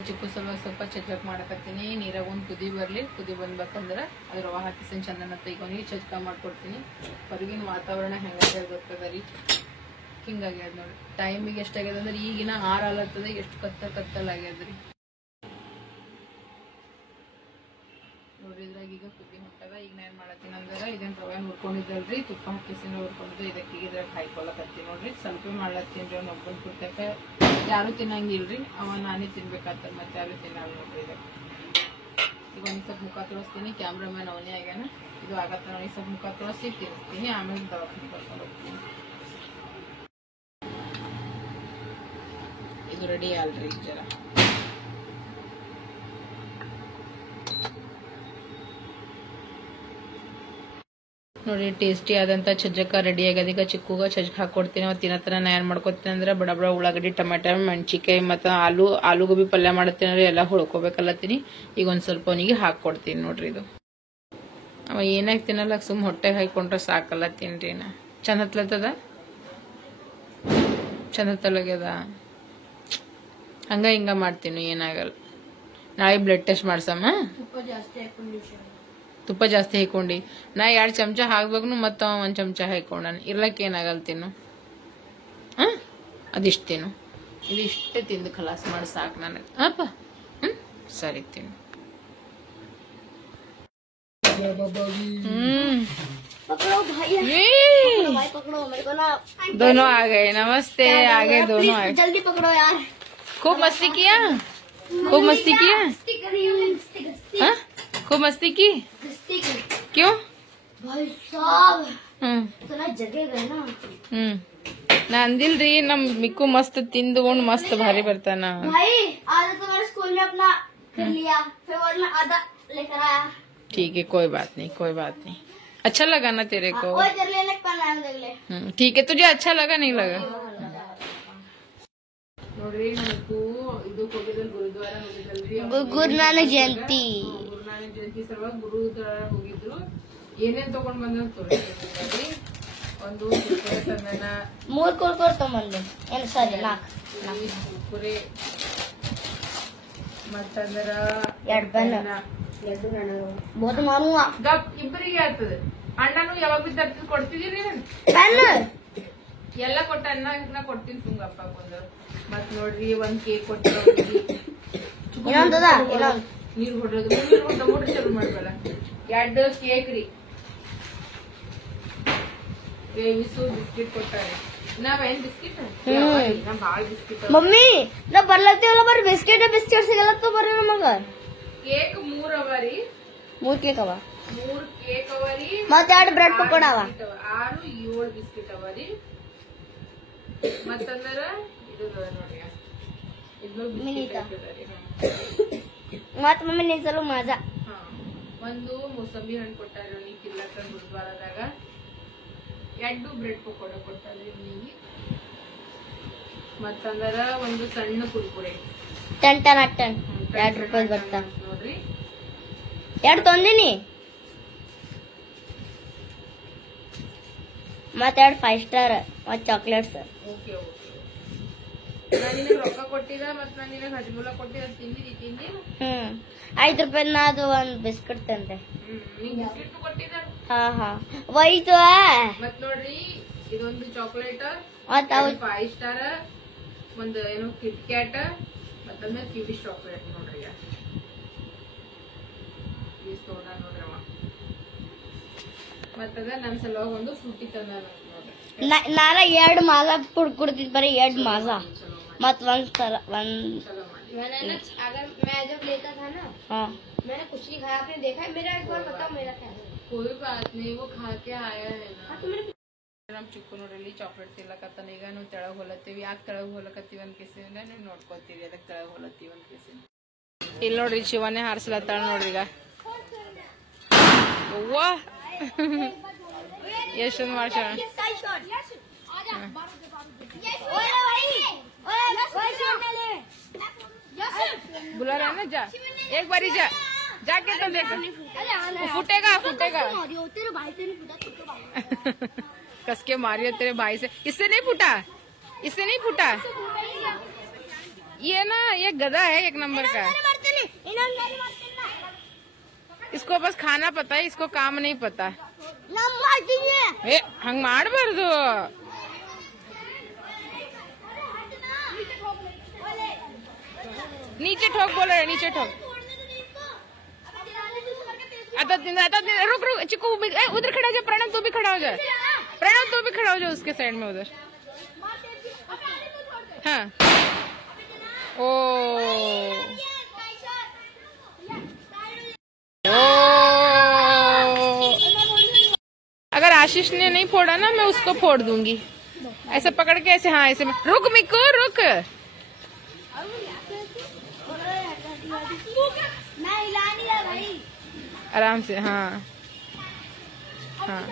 ಚಿಕ್ಕು ಸ್ವಲ್ಪ ಚಜ್ಜಕ್ ಮಾಡಕತ್ತೀನಿ. ನೀರಾಗ ಒಂದು ಕುದಿ ಬರ್ಲಿ, ಕುದಿ ಬಂದ್ಬೇಕಂದ್ರ ಅದ್ರ ರವಾ ಹಾಕಿಸಿನ ಚಂದನ ತೆಗೊಂಡಿ ಚಜ್ಕ ಮಾಡ್ಕೊಡ್ತೀನಿ. ಹೊರಗಿನ ವಾತಾವರಣ ಹೆಂಗಾಗ್ಯದ ಗೊತ್ತದ ರೀ, ಹಿಂಗಾಗ್ಯದ ನೋಡ್ರಿ. ಟೈಮಿಗೆ ಎಷ್ಟಾಗ್ಯದ ಅಂದ್ರೆ ಈಗಿನ 6 ಆಗ್ತದೆ, ಎಷ್ಟು ಕತ್ತಲಾಗ್ಯದ್ರಿ ನೋಡ್ರಿ. ಇದ್ರಾಗ ಈಗ ಕುದಿ ಹೊಂಟದ. ಈಗ ನಾ ಏನ್ ಮಾಡತ್ತೀನಿ ಅಂದ್ರೆ ಇದನ್ನ ರವೆ ಹುರ್ಕೊಂಡಿದ್ದಲ್ರಿ, ತುಪ್ಪ ಹಾಕಿಸಿನ ಹುರ್ಕೊಂಡಿದ್ದು ಇದಕ್ಕೆ ಇದ್ರಾಗ ಹಾಯ್ಕೊಳಕತ್ತೀನಿ ನೋಡ್ರಿ. ಸ್ವಲ್ಪ ಮಾಡ್ಲತ್ತೀನ್ರಿ. ಅವ್ನ ಒಬ್ಬನ್ ಕುರ್ತಕ ಯಾರು ತಿನ್ನಂಗಿಲ್ರಿ, ಅವ ನಾನೇ ತಿನ್ಬೇಕಾಗ್ತದ, ಮತ್ತೆ ಯಾರು ತಿನ್ನಲ್ಲ ನೋಡ್ರಿ. ಇದಕ್ಕೆ ಈಗ ಒಂದ್ ಸ್ವಲ್ಪ ಮುಖ ತೋರಿಸ್ತೀನಿ. ಕ್ಯಾಮ್ರಾಮನ್ ಅವನೇ ಆಗ್ಯಾನ. ಇದು ಆಗತ್ತ ನೋಡಿ, ಸ್ವಲ್ಪ ಮುಖ ತೋರಿಸಿ ತಿನ್ನಿಸ್ತೀನಿ, ಆಮೇಲೆ ದವಾಖಾನೆ ಕರ್ಕೊಂಡು ಹೋಗ್ತೀನಿ. ಇದು ರೆಡಿ ಅಲ್ರಿ ಜರ. ನೋಡಿ ಟೇಸ್ಟಿ ಆದಂತ ಚಜ್ಜಕ ರೆಡಿ ಆಗ್ಯದ. ಈಗ ಚಿಕ್ಕುಗ ಚಜ್ಜಕ ಹಾಕೊಡ್ತೀನಿ. ಅವತ್ತು ತಿನ್ನತ್ರ ನಾ ಏನ್ ಮಾಡ್ಕೊತೀನಿ ಅಂದ್ರೆ ಬಡ ಉಳ್ಳಾಗಡ್ಡಿ, ಟೊಮೆಟೊ, ಮೆಣಸಿಕಾಯಿ ಮತ್ತು ಆಲೂಗೋಬಿ ಪಲ್ಯ ಮಾಡತ್ತೀನಿ. ಎಲ್ಲ ಹೊಳ್ಕೊಬೇಕಲ್ಲತ್ತೀನಿ. ಈಗ ಒಂದ್ ಸ್ವಲ್ಪ ಅವನಿಗೆ ಹಾಕೊಡ್ತೀನಿ ನೋಡ್ರಿ. ಇದು ಅವ ಏನಾಗ ತಿನ್ನಲ್ಲ, ಸುಮ್ ಹೊಟ್ಟೆಗೆ ಹಾಕೊಂಡ್ರೆ ಸಾಕಲ್ಲತ್ತೀನ್ರಿ. ನಾ ಚಂದ ಹತ್ಲತ್ತದ, ಚಂದ ಹತ್ತಲಾಗ್ಯದ. ಹಂಗ ಹಿಂಗ ಮಾಡ್ತೀನಿ, ಏನಾಗಲ್ಲ. ನಾಳೆ ಬ್ಲಡ್ ಟೆಸ್ಟ್ ಮಾಡ್ಸಮ್ಮ. ತುಪ್ಪ ಜಾಸ್ತಿ ಹಾಕೊಂಡಿ. ನಾ 2 ಚಮಚ ಹಾಕ್ಬೇಕು, ಮತ್ತ 1 ಚಮಚ ಹಾಕೊಂಡ. ಇರ್ಲಕ್ಕ ಏನಾಗಲ್ಲ, ತಿನ್ನು. ಅದಿಷ್ಟು ತಿನ್ನು. ಇದಿಷ್ಟೇ ತಿಂದು ಖಲಾಸ್ ಮಾಡಿ ಸಾಕು ನನಗೆ. ಅಪ್ಪ ಸರಿ ತಿನ್ನು. दोनों आ गए. नमस्ते. आ गए दोनों. आ गए. जल्दी पकड़ो यार. खूब मस्ती किया, खूब मस्ती किया. हाँ? खूब मस्ती की. क्यों? भाई साहब इतना जगह गए ना. ನಾ ಅಂದಿಲ್ರಿ, ನಮ್ ಮಿಕ್ಕು ಮಸ್ತ್ ತಿಂದುಕೊಂಡು ಮಸ್ತ್ ಭಾರಿ ಬರ್ತಾನ. भाई आज तो मेरे स्कूल में अपना कर लिया, फिर वरना आधा लेकर आया. ठीक है, कोई बात नहीं, कोई बात नहीं. अच्छा लगा ना तेरे को? वो तेरे लिए लेकर आया, देख ले. ठीक है. तुझे अच्छा लगा नहीं लगा? ನೋಡ್ರಿ, ನಮಗೂ ಇದಕ್ಕೆ ಹೋಗಿದ್ದಲ್ಲಿ ಗುರುದ್ವಾರ ಹೋಗಿದ್ದಲ್ರಿ. ಗುರು ನಾನಕ್ ಜಯಂತಿ. ಗುರು ನಾನಕ್ ಜಯಂತಿ ಸಲುವಾಗಿ ಗುರುದ್ವಾರ ಹೋಗಿದ್ರು. ಏನೇನ್ ತಗೊಂಡ್ ಬಂದ ತೋರಿಸ್ತೀನಿ. ಒಂದು ಕುರ್ಕುರೆ ತಂದನ, 3 ಕುರ್ಕುರೆ ತಗೊಂಬಂದೆ. ಏನು ಸಾರಿ 4 ಕುರ್ಕುರೆ, ಮತ್ತಂದ್ರ 2 ಪೆನ್. ಬೋದು ನಾನು ಗಪ್ ಇಬ್ಬರಿಗೆ ಆಗ್ತದೆ. ಅಣ್ಣನು ಯಾವಾಗ ಬಿದ್ದು ಕೊಡ್ತಿದೀರಿ ಪೆನ್ ಎಲ್ಲ ಕೊಟ್ಟ. ಅನ್ನ ಕೊಡ್ತೀನಿ ಸುಂಗಪ್ಪ ಬಂದ. ಮತ್ ನೋಡ್ರಿ, 1 ಕೇಕ್ ಕೊಟ್ಟ. ಇನ್ನೊಂದದ ನೀರ್ ಹೊಡ್ರೋದು ಮೋಟ್ರ್ ಚಾಲು ಮಾಡ್ಬೇಡ. 2 ಕೇಕ್ ರೀ. ಬೇವಿಸು ಬಿಸ್ಕಿಟ್ ಕೊಟ್ಟಾರೆ. ನಾವೇನ್ ಬಿಸ್ಕಿಟ್ ನಾ ಬಾಳ ಬಿಸ್ಕಿಟ್. ಮಮ್ಮಿ ನಾ ಬರ್ಲತ್ತೀವಲ್ಲ, ಬರ್ರಿ ಬಿಸ್ಕಿಟ್ ಸಿಗಲತ್ತ ಬರ್ರಿ ನಮಗ. ಕೇಕ್ 3 ಅವ ರೀ. 3 ಕೇಕ್ ಅವ. 3 ಕೇಕ್ ಅವ ರೀ. ಮತ್ತ 2 ಬ್ರೆಡ್ ಪಕೋಡ ಅವ. 6, 7 ಬಿಸ್ಕಿಟ್ ಅವ ರೀ. ಮತ್ತಂದ್ರ ಇದು ನೋಡ್ರಿ, ಇದು ಮತ್ತ ಮಮ್ಮಿ ನಿಂತಲು ಮಜಾ. ಒಂದು ಮೂಸಂಬಿ ಹಣ್ಣು ಕೊಟ್ಟಾರ ನೀ ತಿಲ್ಲಕ್ಕ ಗುರುದ್ವಾರದಾಗ. 2 ಬ್ರೆಡ್ ಪಕೋಡ ಕೊಟ್ಟಾರಿ ನೀಗಿ. ಮತ್ತಂದ್ರ ಒಂದು ಸಣ್ಣ ಕುರ್ಕುರೆ 2 ರೂಪಾಯಿ ಬರ್ತಾ ನೋಡ್ರಿ. 2 ತಂದಿನಿ. ಮತ್ತ 2 5 ಸ್ಟಾರ್ ಮತ್ತ ಚಾಕ್ಲೇಟ್ಸ್. Okay okay. ನಾನು ನಿನಗೆ ರೊಕ್ಕ ಕೊಟ್ಟಿದ್ದ, ಮತ್ತ ನಾನು ನಿನಗೆ ಹಜಮೂಲ ಕೊಟ್ಟಿದ್ದ, ತಿಂದಿ. 5 ರೂಪಾಯಿ ನಾದು 1 ಬಿಸ್ಕಿಟ್ ತಂದೆ. ನೀನ್ ಬಿಸ್ಕಿಟ್ ಕೊಟ್ಟಿದ್ದ. ಹಾ ವೈತು. ಮತ್ ನೋಡ್ರಿ, ಇದೊಂದು ಚಾಕ್ಲೇಟ್, ಮತ್ತ 5 ಸ್ಟಾರ್, ಒಂದು ಏನೋ ಕಿಟ್ ಕ್ಯಾಟ್, ಮತ್ತೊಂದು ಕಿವಿ ಚಾಕ್ಲೇಟ್ ನೋಡ್ರಿ. ಸೋಡಾ ನೋಡ್ರವ. ಮತ್ತದ ನನ್ ಸಲುವಾಗಿ ಒಂದು ಫ್ರೂಟಿ ತಂದ ನೋಡ್ರಿ. ನಾರ 2 ಮಾಜಾ ಕುಡ್ತಿದ್, ಬರೀ 2 ಮಾಜಾ मत वन मैंने ना अगर मैं जब लेता था ना, हाँ मैंने कुछ नहीं खाया. आपने देखा है? मेरा एक बार बताओ मेरा क्या है. कोई बात नहीं, वो खा के आया है ना. हाँ, तो मेरे ನಮ್ ಚಿಕ್ಕು ನೋಡ್ರಿ ಚಾಕ್ಲೇಟ್ ತಿಲ್ಲಕತ್ತಾನ. ಈಗ ನಾವು ತೆಳಗ್ ಹೊಲತ್ತೀವಿ. ಯಾಕೆ ತೆಳಗ್ ಹೊಲಕತ್ತೀವಿ ಅಂತ ಕೇಸಿ ನೀವು ನೋಡ್ಕೋತೀರಿ ಅದಕ್ಕೆ ತೆಳಗ್ ಹೊಲತ್ತೀವಿ ಅಂತ ಕೇಸಿ. ಇಲ್ಲಿ ನೋಡ್ರಿ ಶಿವನೇ ಹಾರಿಸ್ಲತ್ತಾಳ ನೋಡ್ರಿ. ಈಗ ಅವ್ವ ಎಷ್ಟೊಂದು ಮಾಡ್ಸೋಣ. बुला रहा है ना, जा एक बारी जा, जाके तो देखो. फूटेगा फूटेगा. तेरे भाई से नहीं फूटा. कस के मारियो तेरे भाई से. इससे नहीं फूटा, इससे नहीं फूटा। ये ना ये गधा है एक नंबर का। इसको बस खाना पता है, इसको काम नहीं पता। हंग ಮಾಡಬಾರದು। नीचे ठोक बोल रहे, नीचे ठोक। रुक रुक चिक्कू उधर खड़ा हो जाए। प्रणव तू भी खड़ा हो जाए। प्रणव तू भी खड़ा हो जाए उसके साइड में उधर। हाँ ओ अगर आशीष ने नहीं फोड़ा ना मैं उसको फोड़ दूंगी। ऐसे पकड़ के ऐसे। हाँ ऐसे। रुक मिक्कू रुक। आराम से। हाँ हाँ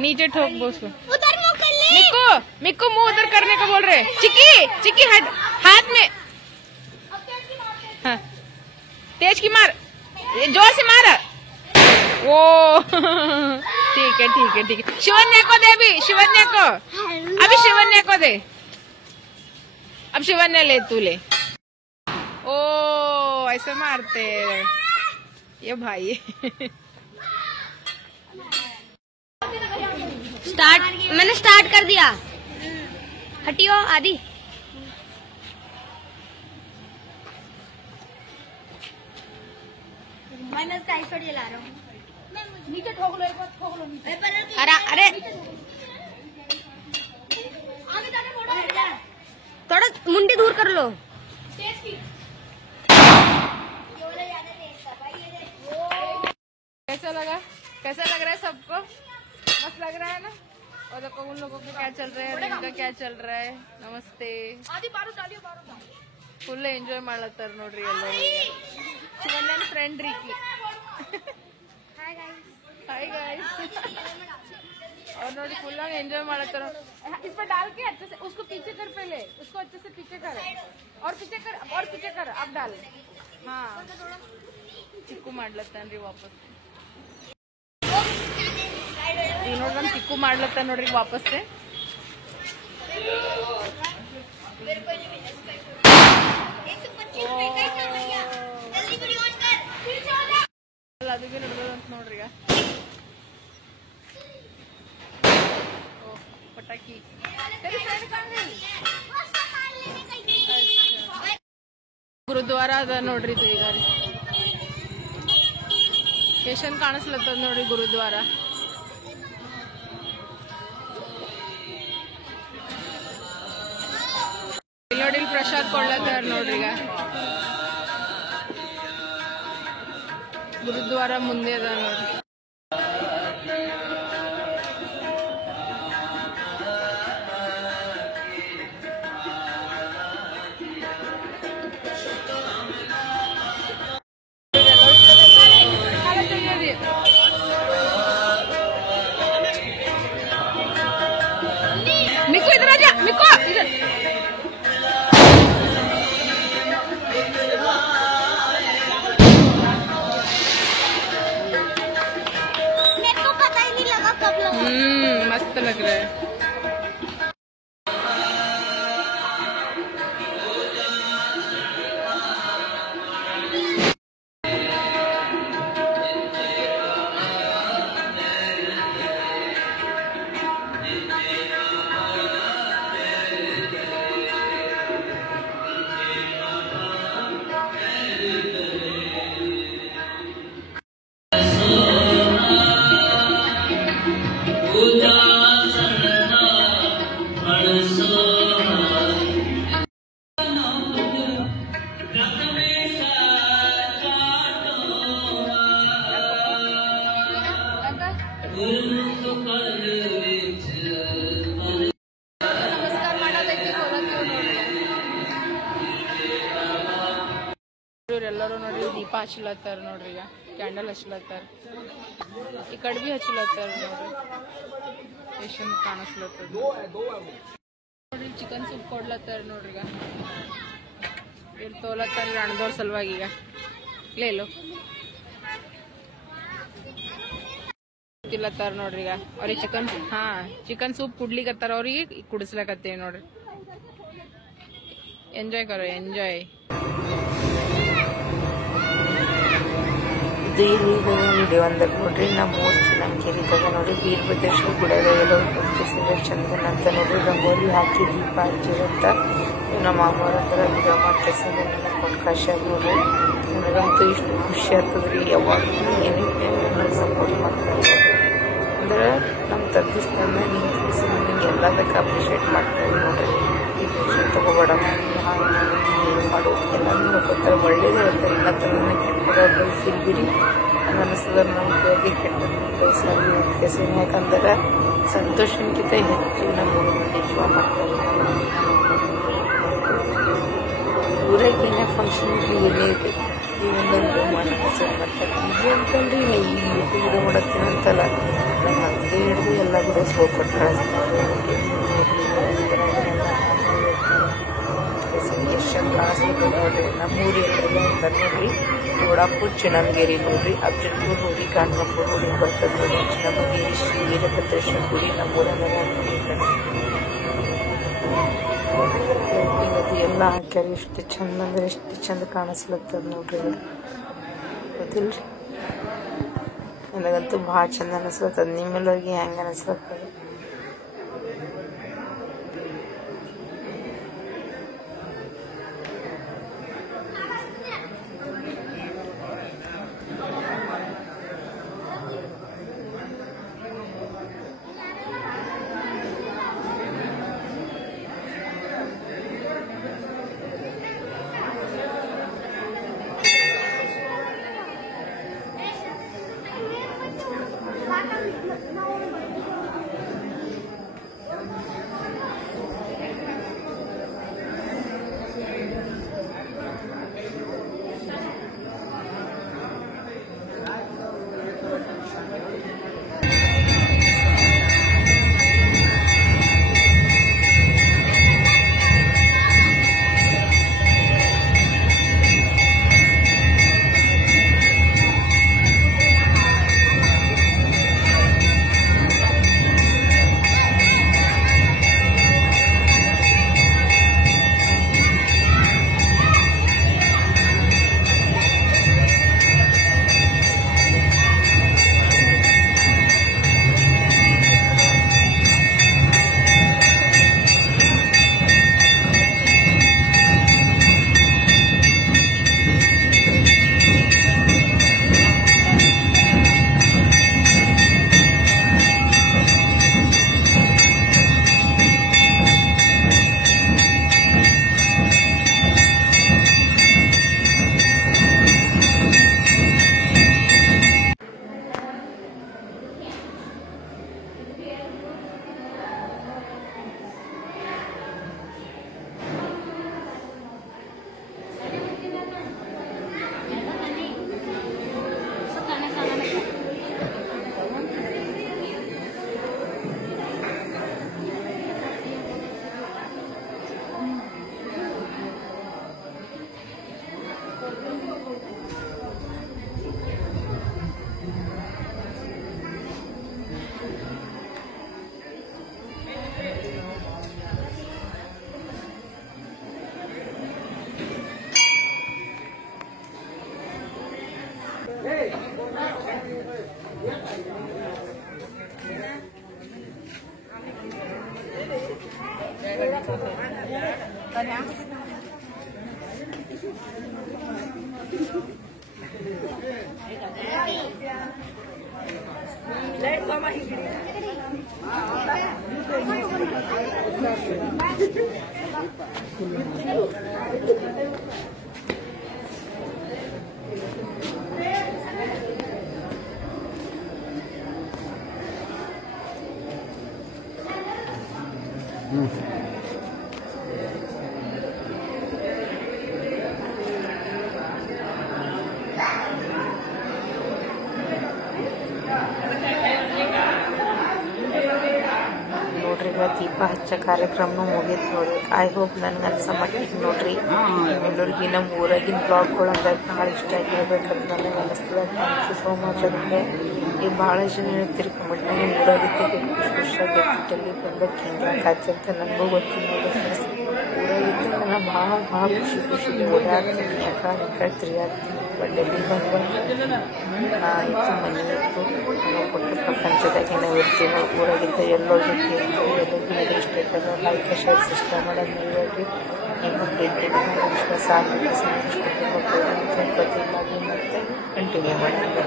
नीचे ठोक बो उसको। मिक्कू मिक्कू मुंह उधर करने को बोल रहे। चिक्की चिक्की हट हाथ में। हाँ तेज की मार, जोर से मार। ओ ठीक है ठीक है ठीक है। शिवन्या को दे अभी, शिवन्या को अभी, शिवन्या को दे। अब शिवन्या ले, तू ले। ओ ऐसे मारते ये भाई। स्टार्ट मैंने स्टार्ट कर दिया। हटियो आदि। मैं टाइफाइड ला रहा हूँ। नीचे ठोक लो, एक बार ठोक लो नीचे। अरे थोड़ा मुंडी दूर कर लो। कैसा लगा? कैसा लग रहा है सबको? मस्त लग रहा है ना? और देखो उन लोगों का क्या चल रहा है, इनका क्या चल रहा है। नमस्ते। फुल ಎಂಜಾಯ್ ಮಾಡಲತ್ತಾರ ನೋಡ್ರಿ ಎಲ್ಲರೂ। ಶಿವಣ್ಣನ ಫ್ರೆಂಡ್ ರೀಕಿ। Hi guys. और नोड़ी फुल एंजॉय ಮಾಡತ್ತಾರ। इस पर डाल के अच्छे से उसको पीछे कर, पहले उसको अच्छे से पीछे कर और पीछे कर और पीछे कर। अब डाल। हाँ चिक्कू ಮಾಡ್ಲತ್ತಾನ್ರಿ ವಾಪಸ್। ಈಗ ನೋಡ್ರಿ ನಮ್ ಚಿಕ್ಕು ಮಾಡ್ಲತ್ತಾನ ನೋಡ್ರಿ ವಾಪಸ್। ಅದು ಬಿ ನಡೆದಂತ ನೋಡ್ರಿ ಈಗ। ಪಟಾಕಿ ಗುರುದ್ವಾರ ಅದ ನೋಡ್ರಿ ಇದು ಈಗ ಸ್ಟೇಷನ್ ಕಾಣಿಸ್ಲತ್ತದ ನೋಡ್ರಿ ಗುರುದ್ವಾರ। ನೋಡಿ ಇಲ್ಲಿ ಪ್ರಸಾದ್ ಕೊಳ್ಳತ್ತಾರ ನೋಡ್ರಿ ಈಗ। ಗುರುದ್ವಾರ ಮುಂದೆ ಅದ ನೋಡ್ರಿ। मिक्कू इधर आ जा, मिक्कू इधर। मस्त लग रहा है। नमस्कार ಮಾಡೋದಕ್ಕೆ ಹೋಗತ್ತೀವಿ ನೋಡ್ರಿ। ಇವರೆಲ್ಲರೂ ನೋಡ್ರಿ ದೀಪ ಹಚ್ಚಲತ್ತಾರ ನೋಡ್ರಿ ಈಗ, ಕ್ಯಾಂಡಲ್ ಹಚ್ಚಲತ್ತಾರ। ಈ ಕಡೆ ಬಿ ಹಚ್ಚಲತ್ತಾರ ನೋಡ್ರಿ, ಎಷ್ಟು ಕಾಣಿಸ್ಲತ್ತದ ನೋಡ್ರಿ। ಚಿಕನ್ ಸೂಪ್ ಕೊಡ್ಲತ್ತಾರ ನೋಡ್ರಿ ಈಗ, ಇವ್ರು ತೋಲತ್ತಾರ ಅಣ್ಣದವ್ರ ಸಲುವಾಗಿ ಈಗ। ಲೇಲೋ ತಿಲ್ಲತ್ತಾರ ನೋಡ್ರಿ ಈಗ ಅವ್ರಿಗೆ ಚಿಕನ್। ಹಾ ಚಿಕನ್ ಸೂಪ್ ಕುಡ್ಲಿಕತ್ತಾರ, ಅವ್ರಿಗೆ ಕುಡಿಸ್ಲಕತ್ತೇವಿ ನೋಡ್ರಿ। ಎಂಜಾಯ್ ಕರೋ ಎಂಜಾಯ್. ಇದು ಇಲ್ಲಿದಾಗ ವಿಡಿಯೋ ಅಂದ್ರೆ ನೋಡ್ರಿ ನಮ್ಮೂರು ಚಿನ್ನಂಗೇರಿದಾಗ ನೋಡ್ರಿ ವೀರಭದ್ರೇಶ್ವರ ಗುಡಿಯಾಗ ಎಲ್ಲ ಚಂದನ ಅಂತ ನೋಡ್ರಿ ರಂಗೋಲಿ ಹಾಕಿ ದೀಪ ಹಚ್ಚಿರಂತ ನಮ್ಮ ಮಾಮೂರು ಅಂದ್ರೆ ವಿಡಿಯೋ ಮಾಡ್ಕೇಸಿಂದ ನನಗೆ ಕೊಟ್ಟು ಖುಷಿಯಾಗ ನೋಡ್ರಿ. ನನಗಂತೂ ಇಷ್ಟು ಖುಷಿ ಆಗ್ತದ್ರಿ. ಯಾವಾಗಲೂ ಏನಿದೆ ನನಗೆ ಸಪೋರ್ಟ್ ಮಾಡ್ತಾರೆ ಅಂದ್ರೆ ನಮ್ಮ ತಂದೆ ಸ್ಥಾನ ನಿಂತು ನನಗೆ ಎಲ್ಲದಕ್ಕೆ ಅಪ್ರಿಷಿಯೇಟ್ ಮಾಡ್ತಾರೆ ನೋಡ್ರಿ. ಈ ಟೆನ್ಷನ್ ತಗೋಬೇಡ ಹಾಗೆ ಏನು ಮಾಡು ಎಲ್ಲರೂ ನೋಡ್ಕೊತಾರೆ, ಒಳ್ಳೇದೇ ಹೇಳ್ತಾರೆ. ಎಲ್ಲ ಥರನ ಕೆಟ್ಟದಾಗ ಬಯಸಿಲ್ಬಿರಿ ಹಂಗೆ ಅನಿಸ್ತದ ನಮಗೆ ಕೆಟ್ಟದ್ದು ಬಯಸಲಿ ಅಂತ ಕೇಸಿನ. ಯಾಕಂದ್ರೆ ಸಂತೋಷಕ್ಕಿಂತ ಹೆಚ್ಚು ನಮ್ಮ ಊರು ಮಂದಿ ಜೀವ ಮಾಡ್ತಾರೆ. ಊರಾಗ ಏನೇ ಫಂಕ್ಷನ್ ಏನೇ ಇದೆ ಈ ಒಂದೊಂದು ಮಾಡಕ್ಕೆ ಸರಿ ಮಾಡ್ತಾರೆ. ಇದು ಅಂತಂದ್ರೆ ಈ ಯೂಟ್ಯೂಬ್ ಮಾಡತ್ತೀನಿ ಅಂತಲ್ಲ, ನಮ್ಮ ಅದೇ ಹಿಡಿದು ಎಲ್ಲ ವಿಡಿಯೋಸ್ ಹೋಗ್ಕೊಟ್ಟು ಕಳಿಸ್ತಾರೆ. ಎಷ್ಟು ಚಂದ ಕಾಣಿಸ್ಬೇಕು ನೋಡ್ರಿ. ನಮ್ಮೂರು ಎಲ್ಲ ಅಂತ ನೋಡ್ರಿ ಜೋಡಾಪುರ ಚಿನ್ನಂಗೇರಿ ನೋಡ್ರಿ, ಅಫ್ಜಲ್ಪುರ್ ಹೋಗಿ ಗಾಣಗಾಪುರ ಹೋಗಿ ಬರ್ತದೆ ನೋಡಿ. ಚಿನ್ನಂಗೇರಿ ಶ್ರೀ ವೀರಭದ್ರೇಶ್ವರ ಗುಡಿ ನಮ್ಮೂರಾಗ ಅದು ಎಲ್ಲ ಹಾಕ್ಯಾರ. ಎಷ್ಟು ಚಂದ ಅಂದ್ರೆ ಎಷ್ಟು ಚಂದ ಕಾಣಿಸ್ಲತ್ತದ ನೋಡ್ರಿ. ಗೊತ್ತಿಲ್ರಿ, ನನಗಂತೂ ಭಾಳ ಚಂದ ಅನಿಸ್ಲತ್ತದ. ನಿಮ್ಮೆಲ್ಲರಿಗೆ ಹೆಂಗೆ ಅನಿಸ್ಲತ್ತದ? ದೀಪ ಹಚ್ಚ ಕಾರ್ಯಕ್ರಮ ಮುಗಿತು ನೋಡಿ. ಐ ಹೋಪ್ ನನ್ಗೆ ಅನ್ಸೋ ಮಟ್ಟಿಗೆ ನೋಡ್ರಿ ಎಲ್ಲರಿಗೂ ನಮ್ಮ ಊರಾಗಿನ ಬ್ಲಾಗ್ಗಳು ಅಂದ್ರೆ ಭಾಳ ಇಷ್ಟ ಆಗಿರ್ಬೇಕಂತ ನನಗೆ ಅನಿಸ್ತದೆ. Thank you so much. ಅದಕ್ಕೆ ಈಗ ಭಾಳ ಜನ ಹೇಳ್ತೀರಿ ಕಮೆಂಟ್ನಾಗ ನಿಮ್ಮ ಊರಾಗಿದ್ದಾಗ ಖುಷಿಯಾಗಿರ್ತಿಟ್ಟಲ್ಲಿ ಬಂದಕ್ಕೆ ಹಿಂಗೆ ಆಕಾಯ್ತು ಅಂತ ನನಗೂ ಗೊತ್ತಿಲ್ಲ. ಊರಾಗಿದ್ದಾಗ ನಾ ಭಾಳ ಖುಷಿ ಓಡಾಡ್ತೀನಿ ಯಾಕಡೆ ತಿರುಗಾಡ್ತೀನಿ ಬಡ್ಡೆಲಿ ಬಂದು ಆಯಿತು ಮನೆ ಇತ್ತು ನಾವು ಕೊಟ್ಟ ಪ್ರಪಂಚದಾಗ ನಾವು ಇರ್ತೀವಿ ಊರಾಗಿದ್ದ ಎಲ್ಲರ ಜೊತೆ ಎಲ್ಲರಿಗೂ ಇಷ್ಟ ಲೈಕ್ ಶೇರ್ ಸಿಸ್ಟಮ್ ಮಾಡೋದು ನೀವಾಗಿ ಏನು ವಿಶ್ವಾಸ ಗಣಪತಿ ಮತ್ತೆ ಕಂಟಿನ್ಯೂ ಮಾಡಿದ್ದೆ.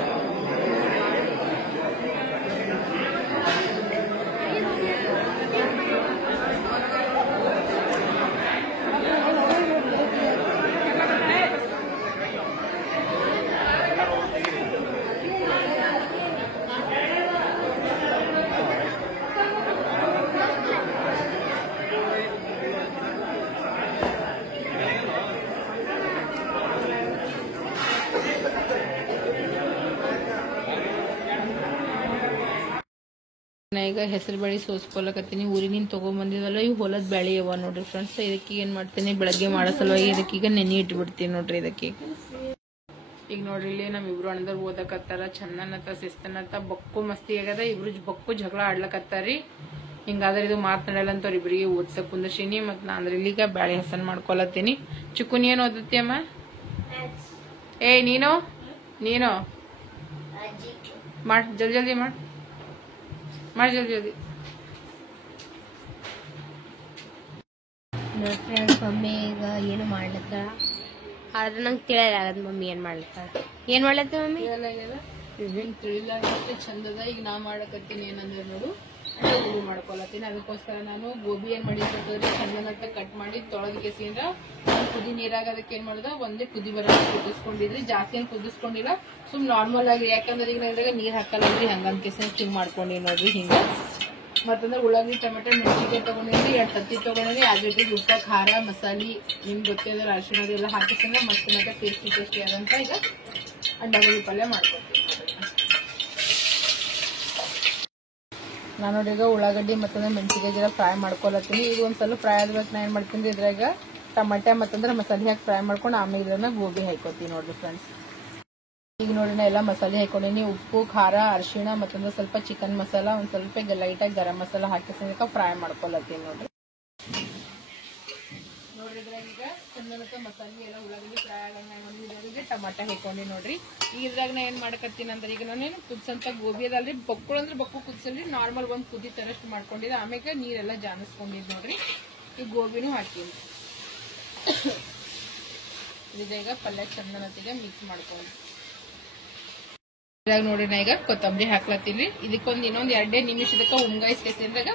ನಾ ಈಗ ಹೆಸರು ಬೇಳೆ ಸೋಸ್ಕೊಳಕತ್ತೀನಿ ಊರಿನಿಂದ ತೊಗೊಂಬಂದಿದ್ದಲ್ಲ ಇವು ಹೊಲದ ಬ್ಯಾಳಿ ಅವ ನೋಡ್ರಿ ಫ್ರೆಂಡ್ಸ್. ಇದಕ್ಕೆ ಏನ್ ಮಾಡ್ತೀನಿ ಬೆಳಗ್ಗೆ ಮಾಡೋ ಸಲುವಾಗಿ ಇದಕ್ಕೀಗ ನೆನೆ ಇಟ್ಬಿಡ್ತೀನಿ ನೋಡ್ರಿ. ಇದಕ್ಕೆ ಈಗ ನೋಡ್ರಿ ಇಲ್ಲಿ ನಮ್ಮಿಬ್ರು ಅಣ್ಣದವ್ರು ಓದಕತ್ತಾರ, ಚಂದನತ್ತ ಶಿಸ್ತನತ್ತ ಬಕ್ಕು ಮಸ್ತಿ ಆಗ್ಯದ. ಇಬ್ರು ಬಕ್ಕು ಜಗಳ ಆಡ್ಲಕತ್ತಾರಿ. ಹಿಂಗಾದ್ರೆ ಇದು ಮಾತನಾಡಲ್ಲ ಅಂತ ಇಬ್ರಿಗೆ ಓದ್ಸಕ್ ಕುಂದರ್ಸಿನಿ. ಮತ್ ನಾ ಅಂದ್ರೆ ಇಲ್ಲಿಗ ಬ್ಯಾಳಿ ಹಸನ್ ಮಾಡ್ಕೊಳತ್ತೀನಿ. ಚಿಕ್ಕುನಿ ಏನ್ ಓದತ್ತಿ ಅಮ್ಮ? ಏ ನೀನು ಮಾಡ್ ಜಲ್ದಿ ಮಾಡಿ ಜಲ್ದಿ. ಫ್ರೆಂಡ್ಸ್ ಮಮ್ಮಿ ಈಗ ಏನು ಮಾಡ್ಲತ್ತಾಳ ಆದ್ರೆ ನಂಗೆ ತಿಳಿಯಲಾಗದ ಮಮ್ಮಿ ಏನ್ ಮಾಡ್ಲತ್ತ ಮಮ್ಮಿ ಇವೇನ್ ತಿಳಿಲಾರ ಚಂದದ. ಈಗ ನಾ ಮಾಡಕತ್ತೀನಿ ಏನಂದ್ರೆ ನೋಡು ಗೋಬಿ ಮಾಡ್ಕೊಳತ್ತೀನಿ. ಅದಕ್ಕೋಸ್ಕರ ನಾನು ಗೋಬಿ ಏನ್ ಮಾಡಿರ್ತಂದ್ರೆ ಚಂದನಟ್ಟ ಕಟ್ ಮಾಡಿ ತೊಳೆದ ಕೆಸಿಂದ ಕುದಿ ನೀರಾಗ ಅದಕ್ಕೆ ಏನ್ ಮಾಡುದ ಒಂದೇ ಕುದಿ ಬರ ಕುದಿಸ್ಕೊಂಡಿದ್ರಿ. ಜಾಸ್ತಿ ಏನ್ ಕುದಿಸ್ಕೊಂಡಿಲ್ಲ, ಸುಮ್ ನಾರ್ಮಲ್ ಆಗಿ. ಯಾಕಂದ್ರೆ ಈಗ ನಾಗ ನೀರ್ ಹಾಕಲ್ಲಂದ್ರಿ ಹಂಗಂದ್ ಕೆಸಿನ ಹಿಂಗ್ ಮಾಡ್ಕೊಂಡಿ ನೋಡ್ರಿ. ಹಿಂಗ ಮತ್ತಂದ್ರೆ ಉಳ್ಳಾಗಡ್ಡಿ ಟೊಮೆಟೊ ಮೆಣಸಿನ್ಕಾಯಿ ತಗೊಂಡಿದ್ರಿ, 2 ತತ್ತಿ ತಗೊಂಡಿದ್ರಿ. ಅದ್ರ ಉಪ್ಪ ಖಾರ ಮಸಾಲಿ ನಿಮ್ಗೆ ಗೊತ್ತಿದ್ರೆ ಅರಿಶಿಣ ಎಲ್ಲ ಹಾಕಿಸಿದ್ರೆ ಮಸ್ತ್ ಮತ್ತೆ ಟೇಸ್ಟಿ ಆದಂತ ಈಗ ಅಂಡಾಗೋಬಿ ಪಲ್ಯ ಮಾಡ್ಕೊಡ್ತೀನಿ ನೋಡ್ರಿ. ನಾನು ನೋಡಿ ಈಗ ಉಳ್ಳಾಗಡ್ಡಿ ಮತ್ತಂದ್ರೆ ಮೆಣಸಿನ್ಕಾಯಿ ಜರ ಫ್ರೈ ಮಾಡ್ಕೊಳತ್ತೀನಿ. ಈಗ ಒಂದ್ಸಲ ಫ್ರೈ ಆದ್ಬೇಕು ನಾ ಏನ್ ಮಾಡ್ತೀನಿ ಇದ್ರಾಗ ಟಮಾಟೆ ಮತ್ತಂದ್ರೆ ಮಸಾಲೆ ಹಾಕಿ ಫ್ರೈ ಮಾಡ್ಕೊಂಡು ಆಮೇಲೆ ಇದ್ರನ್ನ ಗೋಬಿ ಹಾಕೋತೀನಿ ನೋಡ್ರಿ ಫ್ರೆಂಡ್ಸ್. ಈಗ ನೋಡಿ ನಾ ಎಲ್ಲ ಮಸಾಲೆ ಹಾಕೊಂಡಿನಿ. ಉಪ್ಪು ಖಾರ ಅರಿಶಿಣ ಮತ್ತೊಂದು ಸ್ವಲ್ಪ ಚಿಕನ್ ಮಸಾಲ ಒಂದ್ ಸ್ವಲ್ಪ ಲೈಟಾಗಿ ಗರಂ ಮಸಾಲ ಹಾಕಿಸಿದ ಫ್ರೈ ಮಾಡ್ಕೊಳತ್ತೀನಿ ನೋಡ್ರಿ. ಇದ್ರಾಗ ಚಂದನಕ್ಕ ಮಸಾಲೆ ಎಲ್ಲ ಉಳ್ಳಾಗಡ್ಡಿ ಫ್ರೈ ಆಗಂಗ ಟಮಾಟ ಹಾಕೊಂಡಿ ನೋಡ್ರಿ. ಈಗ ಇದ್ರಾಗ ನಾ ಏನ್ ಮಾಡಕತ್ತೀನಿ ಅಂದ್ರೆ ಈಗ ನಾನೇನು ಕುದ್ಸಂತ ಗೋಬಿ ಅದಲ್ರಿ ಬಕ್ಕುಳು ಅಂದ್ರೆ ಬಕ್ಕು ಕುದ್ಸಲ್ರಿ, ನಾರ್ಮಲ್ ಒಂದ್ ಕುದಿ ತರಷ್ಟು ಮಾಡ್ಕೊಂಡಿದ್ದೆ. ಆಮೇಲೆ ನೀರೆಲ್ಲ ಜಾನಿಸ್ಕೊಂಡಿದ್ ನೋಡ್ರಿ. ಈಗ ಗೋಬಿನೂ ಹಾಕಿನಿ. ಇದಾಗ ಪಲ್ಯ ಚಂದನತ್ತಿಗೆ ಮಿಕ್ಸ್ ಮಾಡ್ಕೊಂಡು ಇದ್ರಾಗ ನೋಡ್ರಿ ನಾ ಈಗ ಕೊತ್ತಂಬರಿ ಹಾಕ್ಲತ್ತೀನಿ. ಇದಕ್ಕೊಂದ್ ಇನ್ನೊಂದ್ 2 ನಿಮಿಷ ಇದಕ್ಕ ಉಂಗಾಯಿಸ್ಕೆಸಿದಾಗ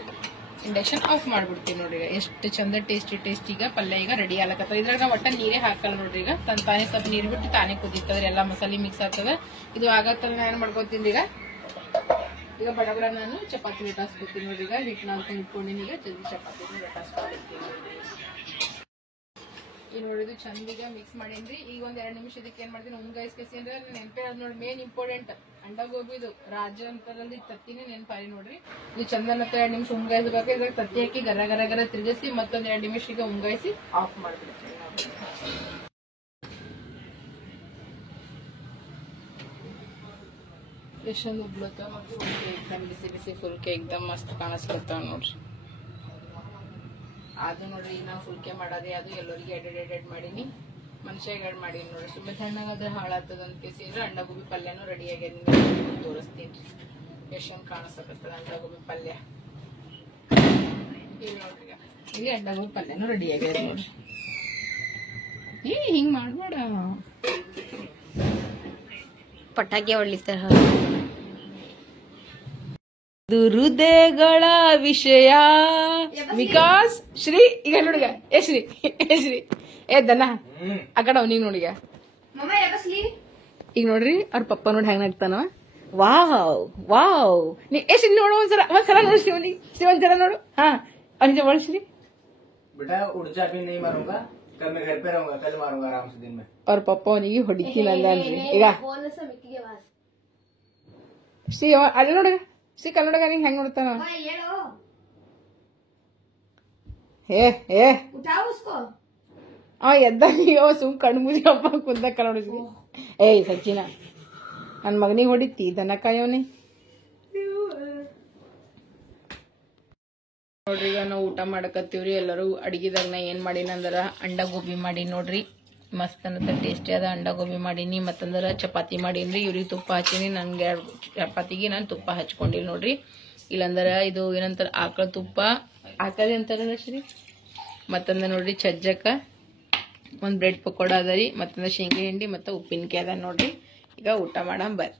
ಇಂಡಕ್ಷನ್ ಆಫ್ ಮಾಡ್ಬಿಡ್ತೀನಿ ನೋಡ್ರಿ. ಎಷ್ಟು ಚಂದ ಟೇಸ್ಟಿಗ ಪಲ್ಯ ಈಗ ರೆಡಿ ಆಗ್ಲಕತ್ತದ. ಇದ್ರಾಗ ನಾ ಒಟ್ಟ ನೀರೇ ಹಾಕಲ್ಲ ನೋಡ್ರಿ. ಈಗ ತಾನೇ ಸ್ವಲ್ಪ ನೀರ್ ಬಿಟ್ಟು ತಾನೇ ಕುದಿತದ್ರಿ, ಎಲ್ಲಾ ಮಸಾಲೆ ಮಿಕ್ಸ್ ಆಗ್ತದ. ಇದು ಆಗತ್ತಲ್ಲ ನಾ ಏನ್ ಮಾಡ್ಕೋತೀನಿ ಈಗ ಬಡಬಡ ನಾನು ಚಪಾತಿ ಲಟಾಸ್ಕೊತೀನಿ ನೋಡ್ರಿ. ಈಗ ಹಿಟ್ಟು ನಾಲ್ಕು ಇಟ್ಕೊಂಡಿನಿ. ಈಗ ಜಲ್ದಿ ಚಪಾತಿ ಲಟಾಸ್ಕೊಂಡಿರ್ತೀನಿ. ಈಗ ನೋಡಿದು ಚಂದಿಗ ಮಿಕ್ಸ್ ಮಾಡೀನ್ರಿ. ಈಗ ಒಂದ್ 2 ನಿಮಿಷ ಇದಕ್ಕೆ ಏನ್ ಮಾಡ್ತೀನಿ ಉಂಗಾಯಿಸ್ಕೆಸಿ ಅಂದ್ರೆ ನೆನಪೇ ಅದ್ ನೋಡಿ. ಮೇನ್ ಇಂಪಾರ್ಟೆಂಟ್ ಅಂಡಾಗೋಬಿದು ರಾಜ ಅಂತರಲ್ಲಿ ತತ್ತಿನೇ ನೆನಪಾರಿ ನೋಡ್ರಿ. ಇದು ಚಂದನತ್ತ 2 ನಿಮಿಷ ಉಂಗಾಯಿಸ್ಬೇಕು. ಇದ್ರಾಗ ತತ್ತಿ ಹಾಕಿ ಗರ ಗರ ಗರ ತಿರುಗಿಸಿ ಮತ್ತೊಂದ್ 2 ನಿಮಿಷ ಈಗ ಉಂಗಾಯಿಸಿ ಆಫ್ ಮಾಡ್ಬಿಡ್ತೀನಿ. ಎಷ್ಟೊಂದು ಉಬ್ಳತ್ತ ಮತ್ತು ಫುಲ್ಕೆ ಎಕ್ದಮ್ ಬಿಸಿ ಬಿಸಿ ಫುಲ್ಕೆ ಎಕ್ದಮ್ ಮಸ್ತ್ ಕಾಣಿಸ್ಲತ್ತಾವ ನೋಡ್ರಿ. ಅದು ನೋಡ್ರಿ ಈಗ ನಾವು ಫುಲ್ಕೆ ಮಾಡೋದೇ ಅದು ಎಲ್ಲರಿಗೆ ಎಡೆಡ್ ಮಾಡೀನಿ. ಮನುಷ್ಯಾಗ ಎಡ್ ಮಾಡೀನಿ ನೋಡ್ರಿ. ಸುಮ್ಮನೆ ತಣ್ಣಗಾದ್ರೆ ಹಾಳಾಗ್ತದ ಅಂತ ಕೇಸಿ ಅಂದ್ರೆ ಅಂಡಾಗೋಬಿ ಪಲ್ಯನೂ ರೆಡಿ ಆಗ್ಯದ. ತೋರಿಸ್ತೀನಿ ಎಷ್ಟೊಂದು ಕಾಣಿಸ್ತದ ಅಂಡಾಗೋಬಿ ಪಲ್ಯ. ಈಗ ನೋಡ್ರಿ ಈಗ ಅಂಡಾಗೋಬಿ ಪಲ್ಯನೂ ರೆಡಿ ಆಗ್ಯದ ನೋಡ್ರಿ. ಹಿಂಗ್ ಮಾಡ್ಬೇಡ, ಪಟಾಕಿ ಹೊಡ್ಲಿತ್ತಾರ. ಹೃದಯಗಳ ವಿಷಯ ವಿಕಾಸ್ ಶ್ರೀ. ಈಗ ನೋಡಿಗ ಶ್ರೀ ದನ ಆ ಕಡೆ ಅವನಿಗೆ ನೋಡಿಗ. ಈಗ ನೋಡ್ರಿ ಅವ್ರ ಪಪ್ಪ ನೋಡಿ ಹೆಂಗ್ ನಗ್ತಾನ. ವಾವ್ ನೀ ಶ್ರೀ ನೋಡು ಒಂದ್ಸಲ ನೋಡು ಶಿವ ಒಂದ್ಸಲ ನೋಡು. ಹಾ ಅವನಿಗೆ ಒಳಶ್ರೀ ಅವ್ರ ಪಪ್ಪ ಅವನಿಗೆ ಹೊಡಿತೀನಿ ಅಂದ್ರಿ. ಈಗ ಶ್ರೀ ಅಲ್ಲಿ ನೋಡಿಗ ಶ್ರೀ ಕನ್ನಡಗ ನಿಂಗೆ ಹೆಂಗ್ ನೋಡ್ತಾನ. ಎದ್ದ ಸುಮ್ ಕಣ್ಣು ಮುಜಿ ಹಬ್ಬ ಕುಂದ ನೋಡಿದ್ವಿ. ಏಯ್ ಸಚ್ಚಿನ ನನ್ ಮಗನಿಗೆ ಹೊಡಿತಿ ದನ ಕಾಯವನಿ. ನೋಡ್ರಿ ಈಗ ನಾವು ಊಟ ಮಾಡಕತ್ತೀವ್ರಿ ಎಲ್ಲರೂ. ಅಡಿಗೆದಾಗ ನಾ ಏನ್ ಮಾಡೀನಂದ್ರ ಅಂಡ ಗೋಬಿ ಮಾಡಿ ನೋಡ್ರಿ, ಮಸ್ತ್ ಅನ್ನತ್ತ ಟೇಸ್ಟಿ ಆದ ಅಂಡ ಗೋಬಿ ಮಾಡೀನಿ. ಮತ್ತಂದ್ರ ಚಪಾತಿ ಮಾಡೀನ್ರಿ, ಇವ್ರಿಗೆ ತುಪ್ಪ ಹಚ್ಚೀನಿ, ನನ್ಗೆ 2 ಚಪಾತಿಗೆ ನಾನು ತುಪ್ಪ ಹಚ್ಕೊಂಡಿಲ್ಲ ನೋಡ್ರಿ. ಇಲ್ಲಂದ್ರ ಇದು ಏನಂತಾರ ಆಕಳ ತುಪ್ಪ ಆಕಳಿ ಅಂತಾರಲ್ಲ ಶ್ರೀ. ಮತ್ತಂದ್ರ ನೋಡ್ರಿ ಚಜ್ಜಕ ಒಂದ್ ಬ್ರೆಡ್ ಪಕೋಡ ಅದ ರೀ, ಮತ್ತಂದ್ರ ಶೇಂಗಾ ಹಿಂಡಿ ಮತ್ತೆ ಉಪ್ಪಿನಕಾಯಿ ಅದ ನೋಡ್ರಿ. ಈಗ ಊಟ ಮಾಡಂ ಬರ್ರಿ.